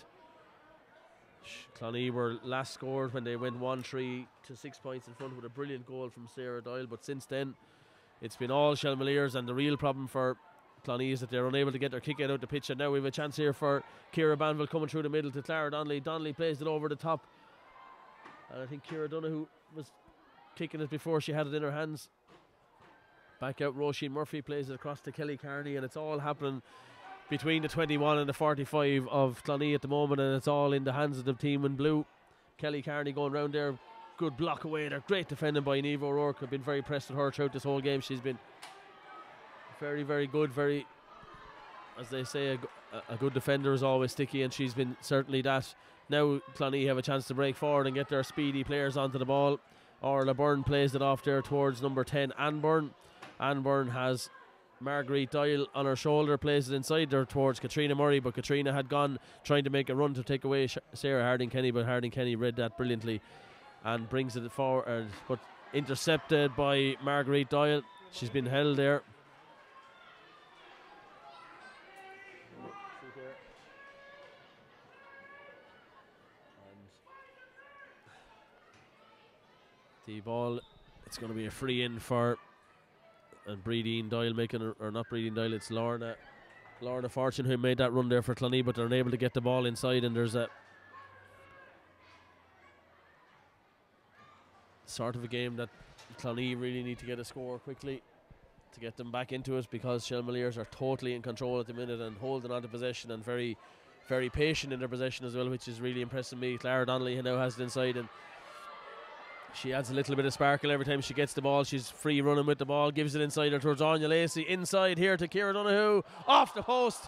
Clonee were last scored when they went 1-3 to 6 points in front with a brilliant goal from Sarah Doyle, but since then it's been all Shelmaliers, and the real problem for Clonee is that they're unable to get their kick out the pitch. And now we have a chance here for Ciara Banville coming through the middle to Clara Donnelly. Donnelly plays it over the top, and I think Ciara Donoghue was kicking it before she had it in her hands. Back out Roisin Murphy plays it across to Kelly Carney, and it's all happening between the 21 and the 45 of Clonee at the moment, and it's all in the hands of the team in blue. Kelly Carney going round there, good block away there, great defending by Niamh O'Rourke. I've been very impressed with her throughout this whole game. She's been very, very good, very, as they say, a good defender is always sticky, and she's been certainly that. Now Clonee have a chance to break forward and get their speedy players onto the ball. Orla Byrne plays it off there towards number 10 Anne Byrne. Anne Byrne has Marguerite Doyle on her shoulder, plays it inside there towards Katrina Murray, but Katrina had gone trying to make a run to take away Sarah Harding-Kenny, but Harding-Kenny read that brilliantly and brings it forward, but intercepted by Marguerite Doyle. She's been held there. The ball, it's going to be a free in for, and Breedine Doyle making it, or not Breedine Doyle, it's Lorna Fortune who made that run there for Clonee, but they're unable to get the ball inside, and there's a sort of a game that Clonee really need to get a score quickly to get them back into it, because Shelmaliers are totally in control at the minute and holding on to possession, and very, very patient in their possession as well, which is really impressing me. Clara Donnelly now has it inside, and she adds a little bit of sparkle every time she gets the ball. She's free running with the ball, gives it inside her towards Anya Lacey. Inside here to Ciara Donoghue, off the post,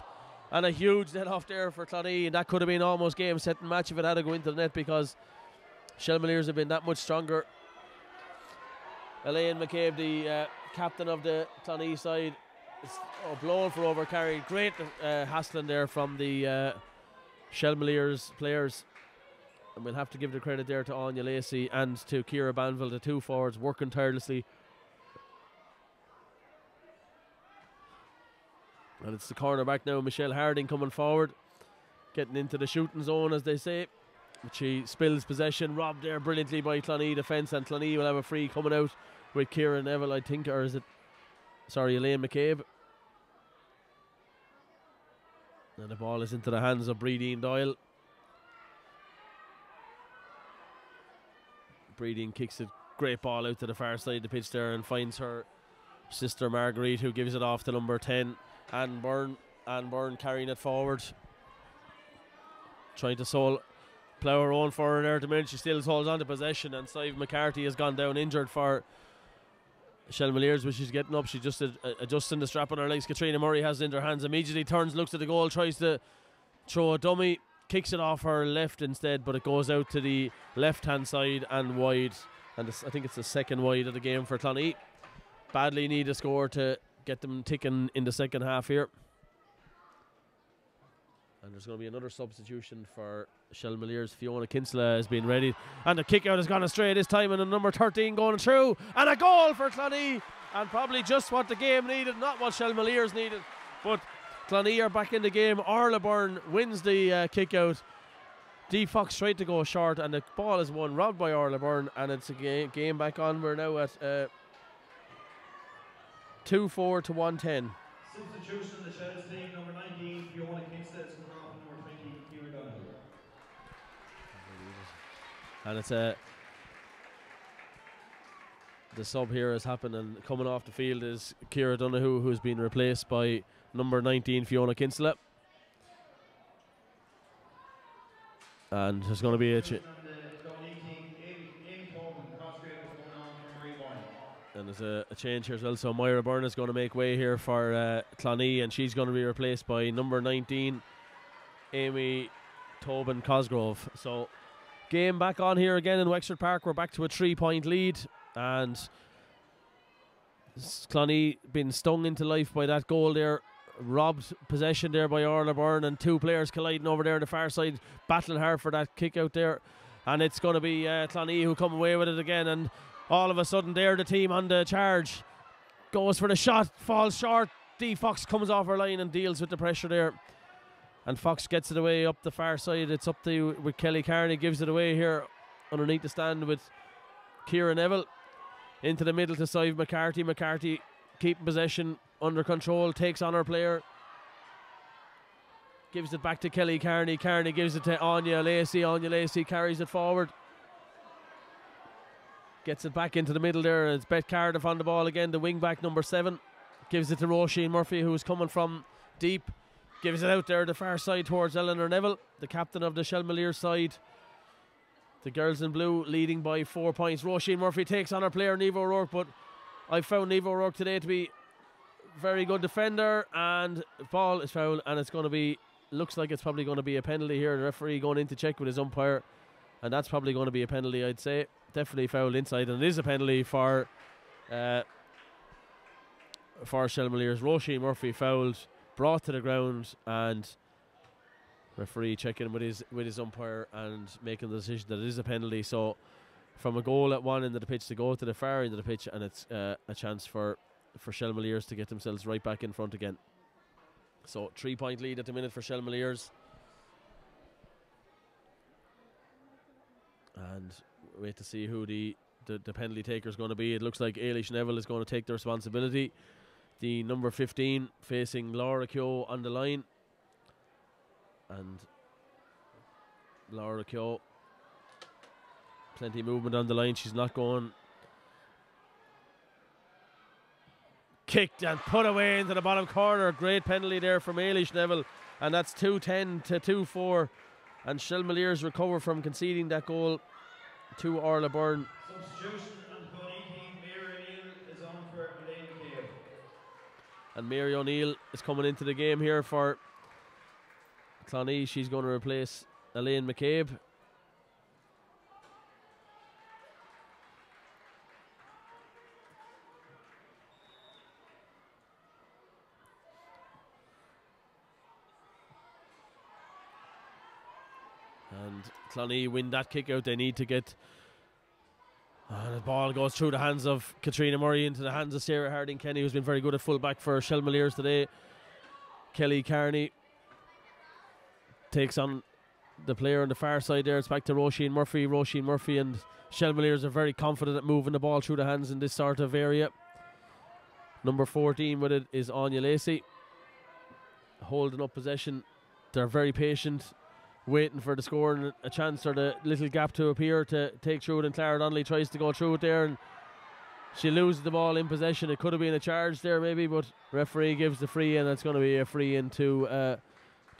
and a huge net off there for Clonee, and that could have been almost game setting match if it had to go into the net, because Shelmaliers have been that much stronger. Elaine McCabe, the captain of the Clonee side, is blown for overcarry. Great hassling there from the Shelmaliers players. And we'll have to give the credit there to Anya Lacey and to Ciara Banville, the two forwards working tirelessly. And it's the cornerback now, Michelle Harding, coming forward, getting into the shooting zone, as they say. She spills possession, robbed there brilliantly by Clonee defence, and Clonee will have a free coming out with Ciara Neville, I think, or is it, sorry, Elaine McCabe. And the ball is into the hands of Breedine Doyle. Breedine kicks a great ball out to the far side of the pitch there and finds her sister Marguerite, who gives it off to number 10 Anne Byrne. Anne Byrne carrying it forward, trying to plough her own for her there at the minute. She still holds on to possession, and Sive McCarthy has gone down injured for Shelmaliers, but she's getting up. She's just adjusting the strap on her legs. Katrina Murray has it in her hands, immediately turns, looks at the goal, tries to throw a dummy, kicks it off her left instead, but it goes out to the left hand side and wide, and I think it's the second wide of the game for Clonee. Badly need a score to get them ticking in the second half here, and there's going to be another substitution for Shelmaliers. Fiona Kinsella has been ready, and the kick out has gone astray this time, and the number 13 going through, and a goal for Clonee, and probably just what the game needed, not what Shelmaliers needed, but Clonee are back in the game. Orla Byrne wins the kick out, D Fox tried to go short, and the ball is won, robbed by Orla Byrne, and it's a game back on. We're now at 2-4 to 110. Substitution in the Shells team, number 19, Fiona Kinsella is coming off, and number 20, Kieran Donoghue. And it's the sub here has happened, and coming off the field is Kira Donoghue, who's been replaced by number 19, Fiona Kinsella. And there's going to be a and there's a change here as well. So Myra Byrne is going to make way here for Clonee, and she's going to be replaced by number 19, Amy Tobin Cosgrove. So game back on here again in Wexford Park. We're back to a 3-point lead, and Clonee been stung into life by that goal there. Robbed possession there by Orla Byrne, and two players colliding over there on the far side, battling hard for that kick out there. And it's going to be Clonee who come away with it again, and all of a sudden they're the team on the charge. Goes for the shot, falls short. D Fox comes off her line and deals with the pressure there, and Fox gets it away up the far side. It's up to with Kelly Carney, gives it away here underneath the stand with Ciara Neville into the middle to Sive McCarthy. McCarthy keeping possession under control, takes on her player, gives it back to Kelly Carney. Carney gives it to Anya Lacey. Anya Lacey carries it forward, gets it back into the middle there. It's Beth Cardiff on the ball again, the wing back number 7. Gives it to Roisin Murphy, who's coming from deep. Gives it out there the far side towards Eleanor Neville, the captain of the Shelmalier side. The girls in blue leading by 4 points. Roisin Murphy takes on her player Niamh O'Rourke, but I found Niamh O'Rourke today to be very good defender, and the ball is foul, and it's going to be, looks like it's probably going to be a penalty here. The referee going in to check with his umpire, and that's probably going to be a penalty, I'd say. Definitely foul inside, and it is a penalty for Shelmaliers. Roisin Murphy fouled, brought to the ground, and referee checking with his umpire and making the decision that it is a penalty. So from a goal at one end of the pitch to go to the far end of the pitch, and it's a chance for Shelmaliers to get themselves right back in front again. So 3-point lead at the minute for Shelmaliers, and wait to see who the penalty taker is going to be. It looks like Ailish Neville is going to take the responsibility. The number 15 facing Laura Keogh on the line, and Laura Keogh, plenty of movement on the line. She's not going. Kicked and put away into the bottom corner. Great penalty there from Ailish Neville, and that's 2-10 to 2-4, and Shelmaliers recover from conceding that goal to Orla Byrne. Substitution on the Clonee team, Mary O'Neill is on for Elaine McCabe. And Mary O'Neill is coming into the game here for Clonee. She's going to replace Elaine McCabe. And Clonee win that kick out. They need to get. The ball goes through the hands of Katrina Murray into the hands of Sarah Harding Kenny, who's been very good at full back for Shelmaliers today. Kelly Carney takes on the player on the far side there. It's back to Roisin Murphy. Roisin Murphy and Shelmaliers are very confident at moving the ball through the hands in this sort of area. Number 14 with it is Anya Lacey, holding up possession. They're very patient, waiting for the score and a chance or the little gap to appear to take through it, and Clara Donnelly tries to go through it there, and she loses the ball in possession. It could have been a charge there maybe, but referee gives the free, and it's going to be a free in to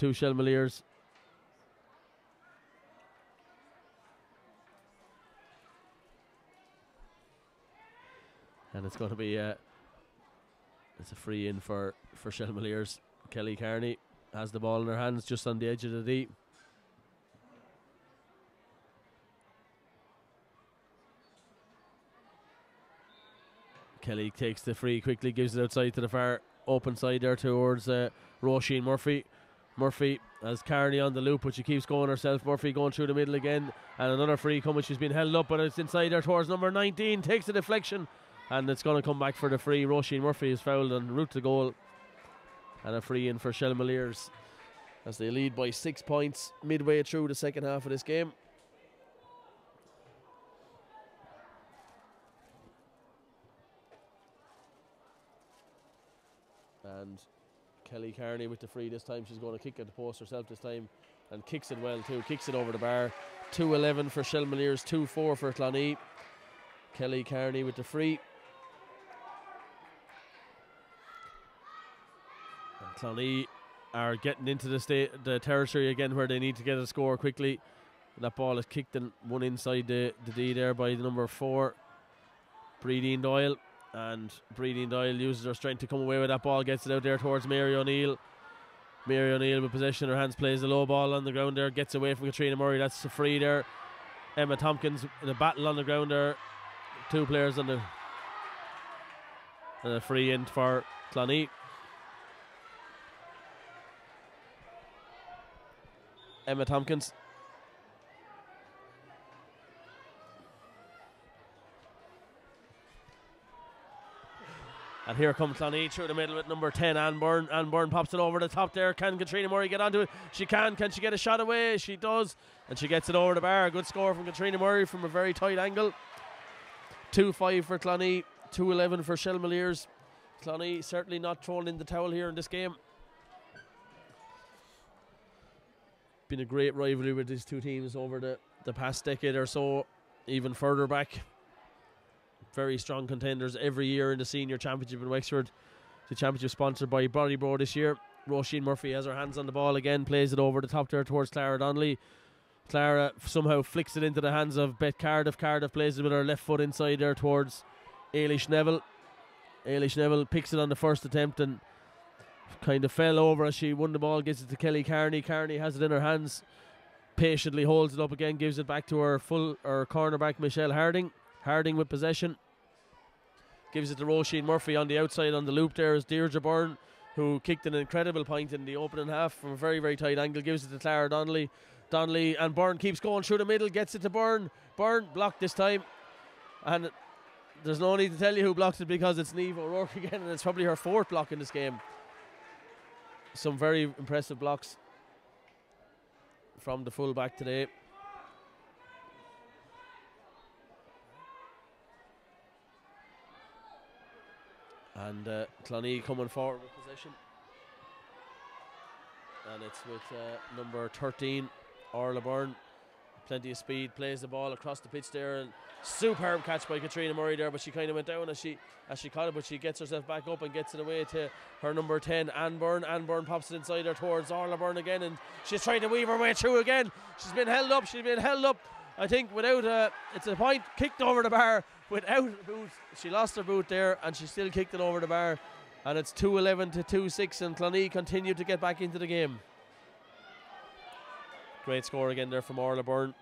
Shelmaliers. And it's going to be it's a free in for Shelmaliers. Kelly Carney has the ball in her hands just on the edge of the D. Kelly takes the free quickly, gives it outside to the far open side there towards Roisin Murphy. Murphy has Carney on the loop, but she keeps going herself. Murphy going through the middle again, and another free coming. She's been held up, but it's inside there towards number 19. Takes the deflection, and it's going to come back for the free. Roisin Murphy is fouled en route to goal, and a free in for Shelmaliers. as they lead by 6 points midway through the second half of this game. And Kelly Carney with the free this time. She's going to kick at the post herself this time, and kicks it well too. Kicks it over the bar. 2-11 for Shelmaliers, 2-4 for Clonee. Kelly Carney with the free. And Clonee are getting into the territory again where they need to get a score quickly. And that ball is kicked and one inside the D there by the number 4, Breedine Doyle. And Breedine Doyle uses her strength to come away with that ball, gets it out there towards Mary O'Neill. Mary O'Neill with possession, her hands, plays the low ball on the ground there, gets away from Katrina Murray. That's a free there. Emma Tompkins in a battle on the ground there. 2 players on the, and a free in for Clonee. Emma Tompkins. And here comes Clonee through the middle with number 10, Anne Byrne. Anne Byrne pops it over the top there. Can Katrina Murray get onto it? She can. Can she get a shot away? She does. And she gets it over the bar. Good score from Katrina Murray from a very tight angle. 2-5 for Clonee. 2-11 for Shelmaliers. Clonee certainly not throwing in the towel here in this game. Been a great rivalry with these two teams over the past decade or so, even further back. Very strong contenders every year in the senior championship in Wexford. The championship sponsored by Bodybro this year. Roisin Murphy has her hands on the ball again, plays it over the top there towards Clara Donnelly. Clara somehow flicks it into the hands of Beth Cardiff. Cardiff plays it with her left foot inside there towards Ailish Neville. Ailish Neville picks it on the first attempt and kind of fell over as she won the ball, gives it to Kelly Carney. Carney has it in her hands, patiently holds it up again, gives it back to her cornerback Michelle Harding. Harding with possession. Gives it to Roisin Murphy on the outside on the loop there is Deirdre Byrne, who kicked an incredible point in the opening half from a very, very tight angle. Gives it to Clara Donnelly. Donnelly and Byrne keeps going through the middle, gets it to Byrne. Byrne blocked this time. And there's no need to tell you who blocked it because it's Niamh O'Rourke again, and it's probably her 4th block in this game. Some very impressive blocks from the full-back today. And Clonee coming forward with possession. And it's with number 13, Orla Byrne. Plenty of speed, plays the ball across the pitch there, and superb catch by Katrina Murray there, but she kind of went down as she caught it, but she gets herself back up and gets it away to her number 10, Anne Byrne. Anne Byrne pops it inside her towards Orla Byrne again, and she's trying to weave her way through again. She's been held up, I think, without it's a point, kicked over the bar without a boot. She lost her boot there, and she still kicked it over the bar, and it's 2-11 to 2-6, and Clonee continue to get back into the game. Great score again there from Orla Byrne.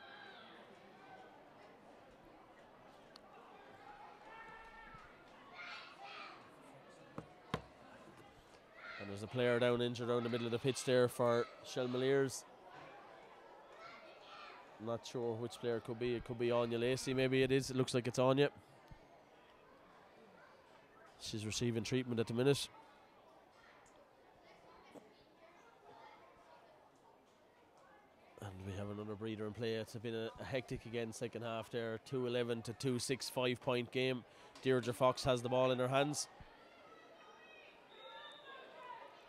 And there's a player down injured around the middle of the pitch there for Shelmaliers. I'm not sure which player it could be. It could be Anya Lacey, maybe it is. It looks like it's Anya. She's receiving treatment at the minute. And we have another breather in play. It's been a hectic again second half there. 2-11 to 2-6, 5-point game. Deirdre Fox has the ball in her hands.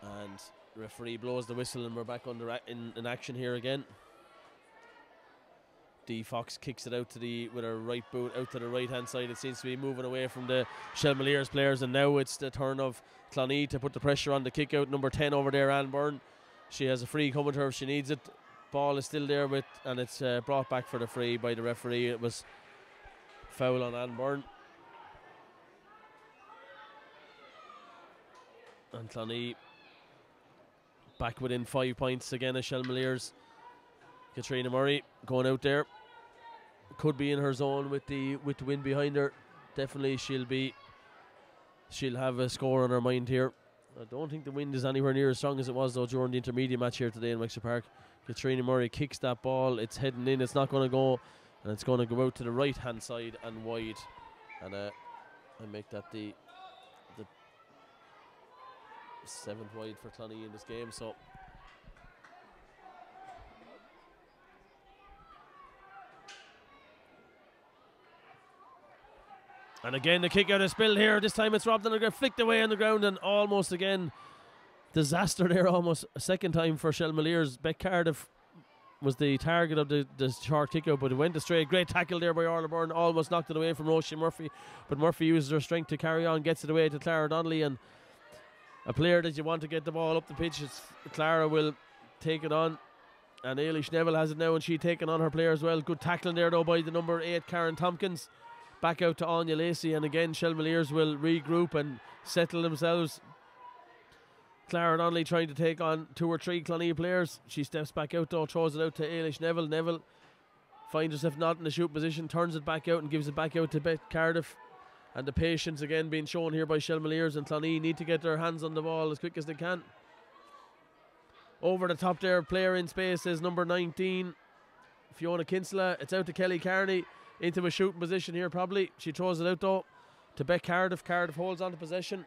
And referee blows the whistle and we're back under in action here again. Dee Fox kicks it out to with her right boot out to the right hand side. It seems to be moving away from the Shelmaliers players, and now it's the turn of Clonee to put the pressure on the kick out. Number 10 over there, Anne Byrne. She has a free coming to her if she needs it. Ball is still there and it's brought back for the free by the referee. It was foul on Anne Byrne. And Clonee back within 5 points again as Shelmaliers. Katrina Murray going out there, could be in her zone with the wind behind her. Definitely she'll have a score on her mind here. I don't think the wind is anywhere near as strong as it was though during the intermediate match here today in Wexford Park. Katrina Murray kicks that ball, it's heading in, it's not going to go, and it's going to go out to the right hand side and wide, and I make that the 7th wide for Clonee in this game. So And again, the kick out is spilled here. This time it's robbed on the ground, flicked away on the ground, and almost again, disaster there almost a second time for Shelmaliers. Beck Cardiff was the target of the short kick out, but it went astray. Great tackle there by Orla Byrne, almost knocked it away from Roisin Murphy, but Murphy uses her strength to carry on, gets it away to Clara Donnelly, and a player that you want to get the ball up the pitch, Clara will take it on. And Ailish Neville has it now, and she taking on her player as well. Good tackling there though by the number 8 Karen Tompkins. Back out to Anya Lacey, and again Shelmaliers will regroup and settle themselves. Clara Donnelly trying to take on 2 or 3 Clonee players. She steps back out though, throws it out to Ailish Neville. Neville finds herself not in the shoot position, turns it back out and gives it back out to Beth Cardiff. And the patience again being shown here by Shelmaliers, and Clonee need to get their hands on the ball as quick as they can. Over the top there, player in space is number 19, Fiona Kinsella. It's out to Kelly Carney into a shooting position here probably. She throws it out though to Beck Cardiff. Cardiff holds on to possession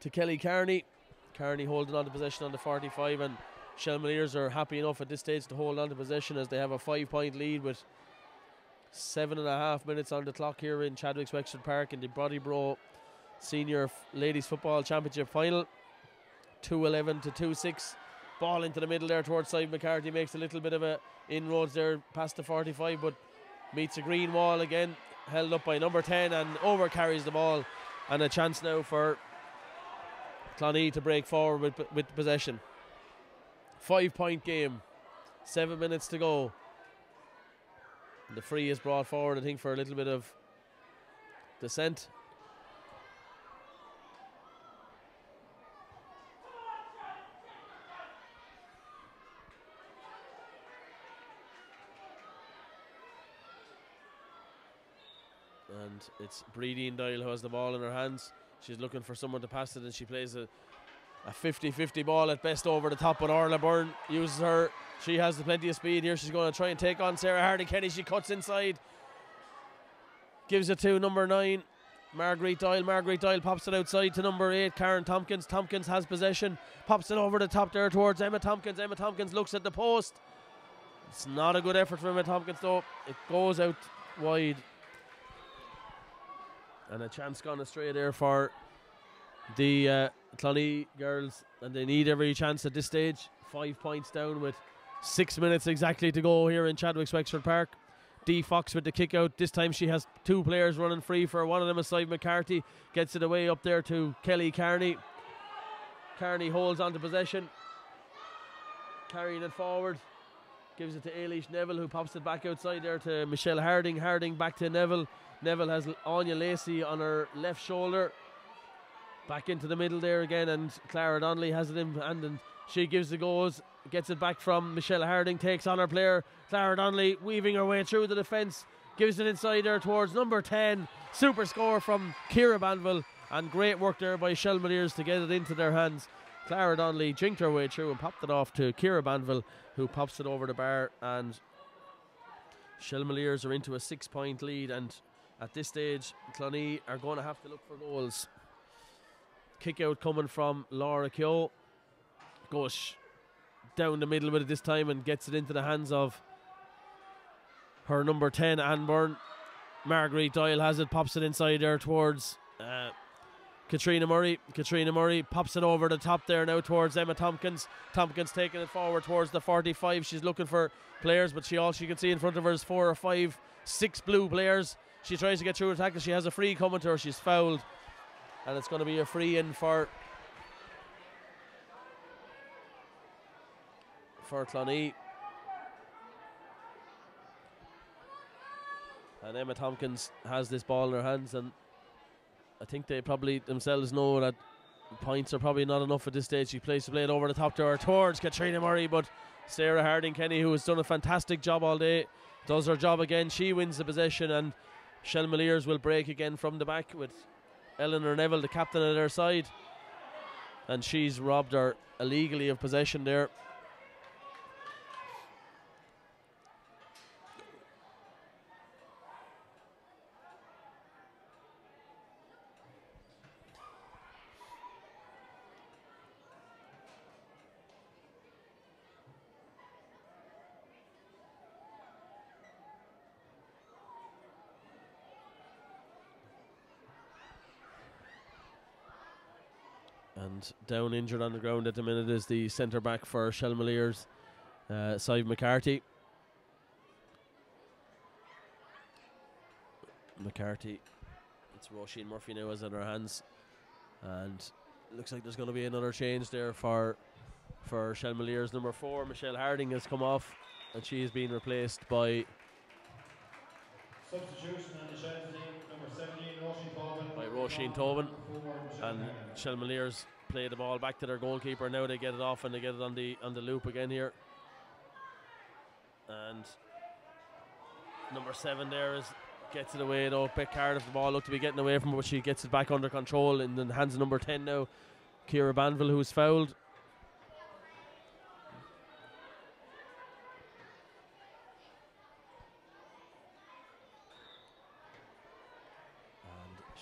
to Kelly Carney. Carney holding on to possession on the 45, and Shelmaliers are happy enough at this stage to hold on to possession as they have a 5-point lead with 7.5 minutes on the clock here in Chadwick's Wexford Park in the Bodybro Senior Ladies Football Championship Final. 2-11 to 2-6. Ball into the middle there towards Simon McCarthy. Makes a little bit of a inroads there past the 45, but meets a green wall again. Held up by number 10 and over carries the ball. And a chance now for Clonee to break forward with possession. 5-point game. 7 minutes to go. The free is brought forward, I think, for a little bit of descent. And it's Breedy Dial who has the ball in her hands. She's looking for someone to pass it, and she plays a 50-50 ball at best over the top, but Orla Byrne uses her. She has plenty of speed here. She's going to try and take on Sarah Hardy-Kenny. She cuts inside. Gives it to number 9, Marguerite Doyle. Marguerite Doyle pops it outside to number 8, Karen Tompkins. Tompkins has possession. Pops it over the top there towards Emma Tompkins. Emma Tompkins looks at the post. It's not a good effort from Emma Tompkins though. It goes out wide. And a chance gone astray there for the Clonee girls, and they need every chance at this stage. 5 points down with 6 minutes exactly to go here in Chadwick's Wexford Park. Dee Fox with the kick out. This time she has 2 players running free for one of them is Simon McCarthy. Gets it away up there to Kelly Carney. Carney holds on to possession, carrying it forward. Gives it to Ailish Neville, who pops it back outside there to Michelle Harding. Harding back to Neville. Neville has Anya Lacey on her left shoulder. Back into the middle there again, and Clara Donnelly has it in hand, and she gives the goes. Gets it back from Michelle Harding, takes on her player. Clara Donnelly weaving her way through the defence. Gives it inside there towards number 10. Super score from Ciara Banville, and great work there by Shelmaliers to get it into their hands. Clara Donnelly jinked her way through and popped it off to Ciara Banville, who pops it over the bar, and Shelmaliers are into a 6-point lead. And at this stage, Clonee are going to have to look for goals. Kick out coming from Laura Keogh. Goes down the middle with it this time and gets it into the hands of her number 10, Anne Byrne. Marguerite Doyle has it, pops it inside there towards Katrina Murray. Katrina Murray pops it over the top there now towards Emma Tompkins. Tompkins taking it forward towards the 45. She's looking for players, but all she can see in front of her is 4 or 5, 6 blue players. She tries to get through a tackle. She has a free coming to her. She's fouled, and it's going to be a free in for Clonee. And Emma Tompkins has this ball in her hands, and I think they probably themselves know that points are probably not enough at this stage. She plays the blade over the top to her towards Katrina Murray, but Sarah Harding-Kenny, who has done a fantastic job all day, does her job again. She wins the possession, and Shelmaliers will break again from the back with Eleanor Neville, the captain, at their side, and she's robbed her illegally of possession there. And down injured on the ground at the minute is the centre back for Shelmaliers, Sive McCarthy. It's Roisin Murphy now is in her hands, and looks like there's going to be another change there for Shelmaliers. Number 4, Michelle Harding, has come off, and she is being replaced by Substitution on the Shells team, number 17, Roisin Tobin. And Shelmaliers play the ball back to their goalkeeper. Now they get it off and they get it on the loop again here. And number 7 there gets it away though. Beck Cardiff, the ball looked to be getting away from her, but she gets it back under control in the hands of number 10 now, Ciara Banville, who's fouled.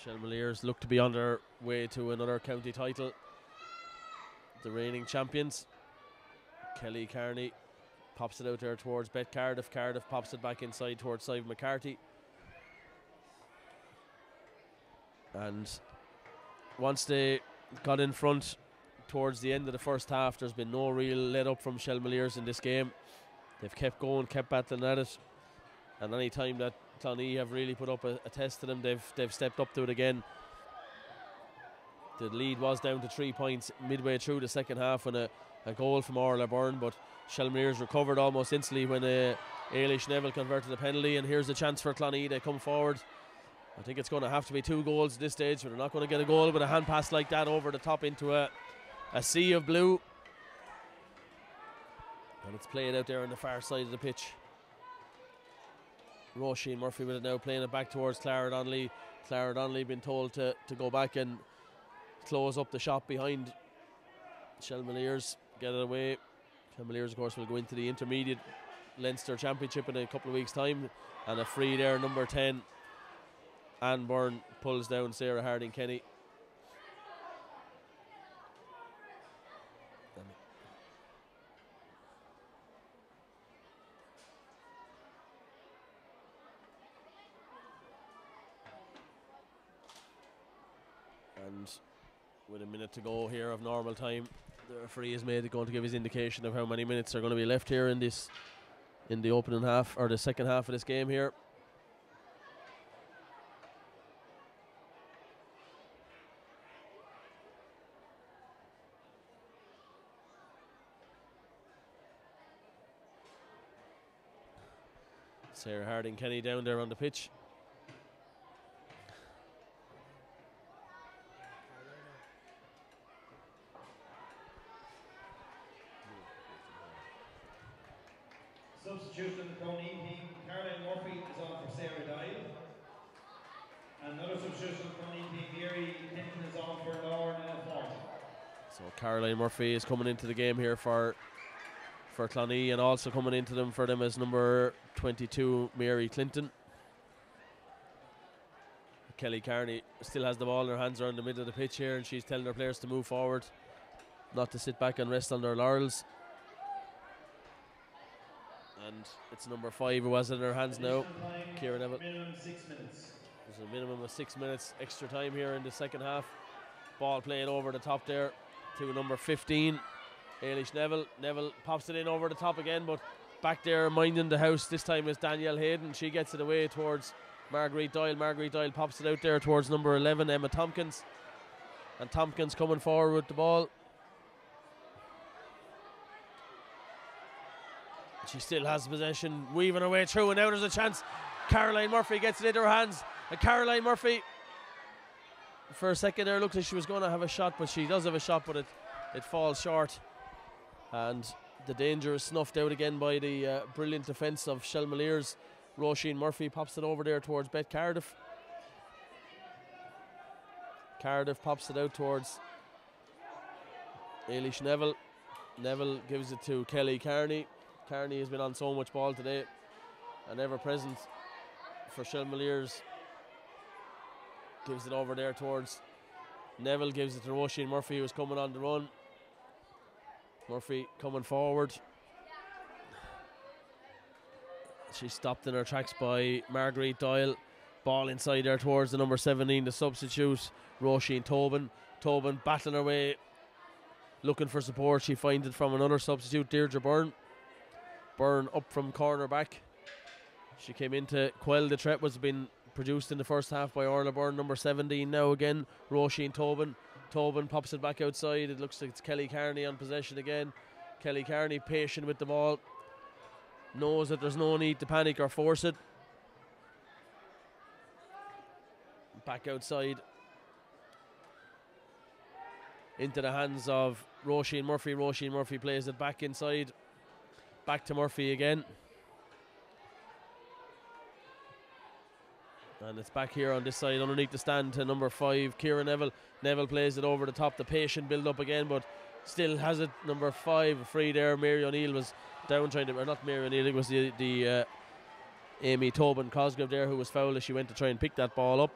Shelmaliers look to be on their way to another county title. The reigning champions. Kelly Carney pops it out there towards Bet Cardiff. Cardiff pops it back inside towards Sive McCarthy. And once they got in front towards the end of the first half, there's been no real let up from Shelmaliers in this game. They've kept going, kept battling at it. And any time that Clonee have really put up a test to them, they've stepped up to it again. The lead was down to 3 points midway through the second half when a goal from Orla Byrne, but Shelmaliers recovered almost instantly when Ailish Neville converted a penalty, and here's the chance for Clonee. They come forward. I think it's going to have to be 2 goals at this stage, but they're not going to get a goal with a hand pass like that over the top into a sea of blue. And it's played out there on the far side of the pitch. Roisin Murphy with it now, playing it back towards Clara Donnelly. Clara Donnelly been told to go back and close up the shot behind Shelmaliers, get it away. Shelmaliers, of course, will go into the intermediate Leinster Championship in a couple of weeks' time. And a free there, number 10, Anne Byrne pulls down Sarah Harding Kenny. And with a minute to go here of normal time, the referee is going to give his indication of how many minutes are going to be left here in the opening half, or the second half of this game here. Sarah Harding Kenny down there on the pitch. Substitution in the Clonee team, Caroline Murphy is on for Sarah Dial. And another substitution in the Clonee team, Mary Hinton is on for Lauren Ford. So Caroline Murphy is coming into the game here for Clonee, and also coming into them for them as number 22, Mary Clinton. Kelly Carney still has the ball in her hands around the middle of the pitch here, and she's telling her players to move forward, not to sit back and rest on their laurels. And it's number 5 who has it in her hands now, Ciara Neville. Minimum 6 minutes. There's a minimum of 6 minutes extra time here in the second half. Ball playing over the top there to number 15, Ailish Neville. Neville pops it in over the top again, but back there minding the house this time is Danielle Hayden. She gets it away towards Marguerite Doyle. Marguerite Doyle pops it out there towards number 11, Emma Tompkins. And Tompkins coming forward with the ball. She still has possession, weaving her way through, and now there's a chance. Caroline Murphy gets it into her hands, and Caroline Murphy, for a second there, looked like she was going to have a shot, but she does have a shot, but it falls short. And the danger is snuffed out again by the brilliant defence of Shelmaliers. Roisin Murphy pops it over there towards Bet Cardiff. Cardiff pops it out towards Ailish Neville. Neville gives it to Kelly Carney. Carney has been on so much ball today, and ever present for Shelmaliers. Gives it over there towards Neville, gives it to Roisin Murphy, who's coming on the run. Murphy coming forward. She's stopped in her tracks by Marguerite Doyle. Ball inside there towards the number 17, the substitute, Roisin Tobin. Tobin battling her way looking for support. She finds it from another substitute, Deirdre Byrne. Byrne up from corner back. She came in to quell the threat was been produced in the first half by Orla Byrne, number 17 now again, Roisin Tobin. Tobin pops it back outside. It looks like it's Kelly Carney on possession again. Kelly Carney patient with the ball. Knows that there's no need to panic or force it. Back outside. Into the hands of Roisin Murphy. Roisin Murphy plays it back inside. Back to Murphy again. And it's back here on this side underneath the stand to number 5, Ciara Neville. Neville plays it over the top. The patient build up again, but still has it. Number 5 free there. Mary O'Neill was down trying to, or not Mary O'Neill, it was the Amy Tobin Cosgrave there who was fouled as she went to try and pick that ball up.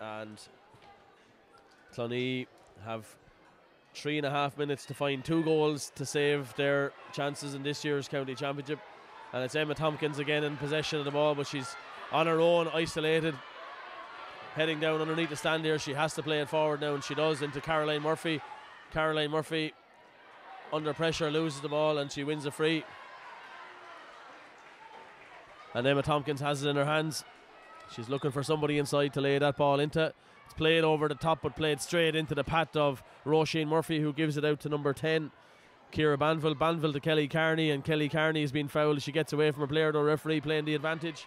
And Clonee have 3.5 minutes to find 2 goals to save their chances in this year's county championship. And it's Emma Tompkins again in possession of the ball, but she's on her own, isolated, heading down underneath the stand here. She has to play it forward now, and she does, into Caroline Murphy. Caroline Murphy under pressure loses the ball and she wins a free. And Emma Tompkins has it in her hands. She's looking for somebody inside to lay that ball into. It's played over the top but played straight into the path of Roisin Murphy, who gives it out to number 10, Ciara Banville. Banville to Kelly Carney, and Kelly Carney has been fouled. She gets away from a player, though referee playing the advantage.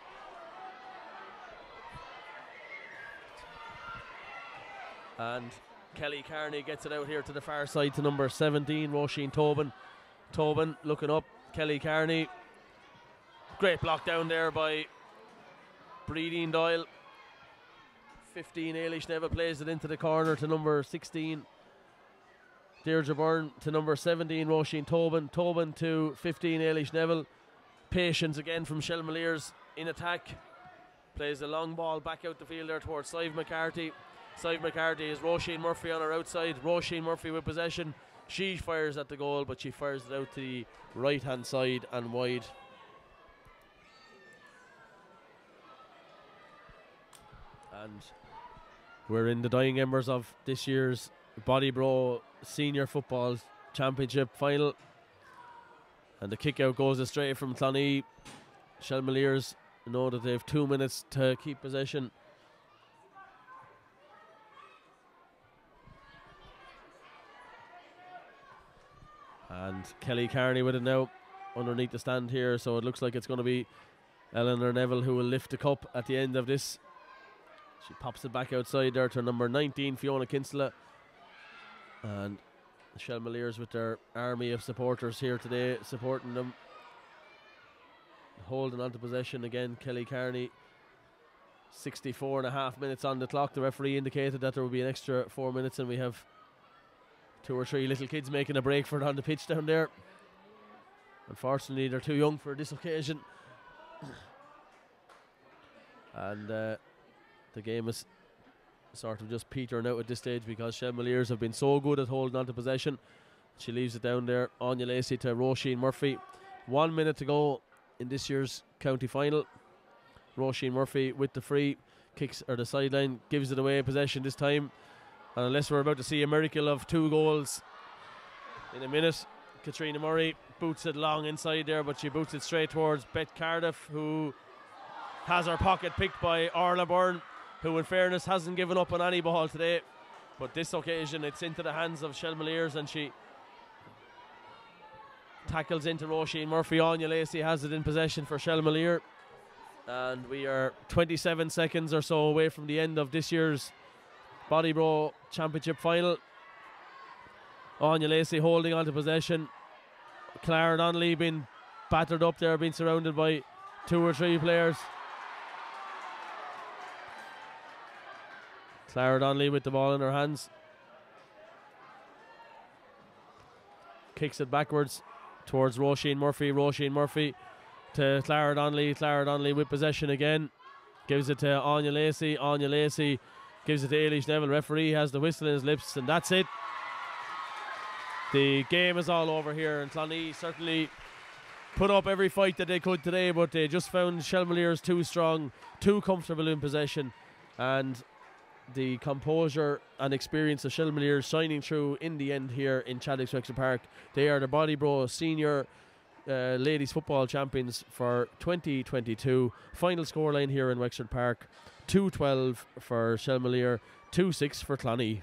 And Kelly Carney gets it out here to the far side to number 17, Roisin Tobin. Tobin looking up, Kelly Carney. Great block down there by Breedeen Doyle. 15, Ailish Neville plays it into the corner to number 16, Deirdre Byrne, to number 17, Roisin Tobin. Tobin to 15, Ailish Neville. Patience again from Shelmaliers in attack. Plays a long ball back out the field there towards Sive McCarthy. Sive McCarthy is Roisin Murphy on her outside. Roisin Murphy with possession. She fires at the goal, but she fires it out to the right hand side and wide. And we're in the dying embers of this year's Bodybro Senior Football Championship final. And the kick out goes astray from Clonee. Shelmaliers know that they have 2 minutes to keep possession. And Kelly Carney with it now underneath the stand here, so it looks like it's going to be Eleanor Neville who will lift the cup at the end of this. She pops it back outside there to number 19, Fiona Kinsella. And the Shelmaliers with their army of supporters here today, supporting them. Holding on to possession again, Kelly Carney. 64.5 minutes on the clock. The referee indicated that there will be an extra 4 minutes, and we have 2 or 3 little kids making a break for it on the pitch down there. Unfortunately, they're too young for this occasion. And the game is sort of just petering out at this stage because Shelmaliers have been so good at holding on to possession. She leaves it down there. Anya Lacey to Roisin Murphy. 1 minute to go in this year's county final. Roisin Murphy with the free kicks, or the sideline, gives it away, possession this time. And unless we're about to see a miracle of 2 goals in a minute, Katrina Murray boots it long inside there, but she boots it straight towards Beth Cardiff, who has her pocket picked by Orla Byrne, who in fairness hasn't given up on any ball today. But this occasion it's into the hands of Shelmaliers, and she tackles into Roisin Murphy. Anya Lacey has it in possession for Shelmalier. And we are 27 seconds or so away from the end of this year's Bodybro Championship final. Anya Lacey holding on to possession. Clara Donnelly being battered up there, being surrounded by 2 or 3 players. Clara Donnelly with the ball in her hands. Kicks it backwards towards Roisin Murphy. Roisin Murphy to Clara Donnelly. Clara Donnelly with possession again. Gives it to Anya Lacey. Anya Lacey gives it to Ailish Neville. Referee has the whistle in his lips, and that's it. The game is all over here, and Clonee certainly put up every fight that they could today, but they just found Shelmaliers too strong, too comfortable in possession, and the composure and experience of Shelmaliers shining through in the end here in Chadwick's Wexford Park. They are the Bodybro Senior Ladies Football Champions for 2022. Final scoreline here in Wexford Park, 2-12 for Shelmalier, 2-6 for Clonee.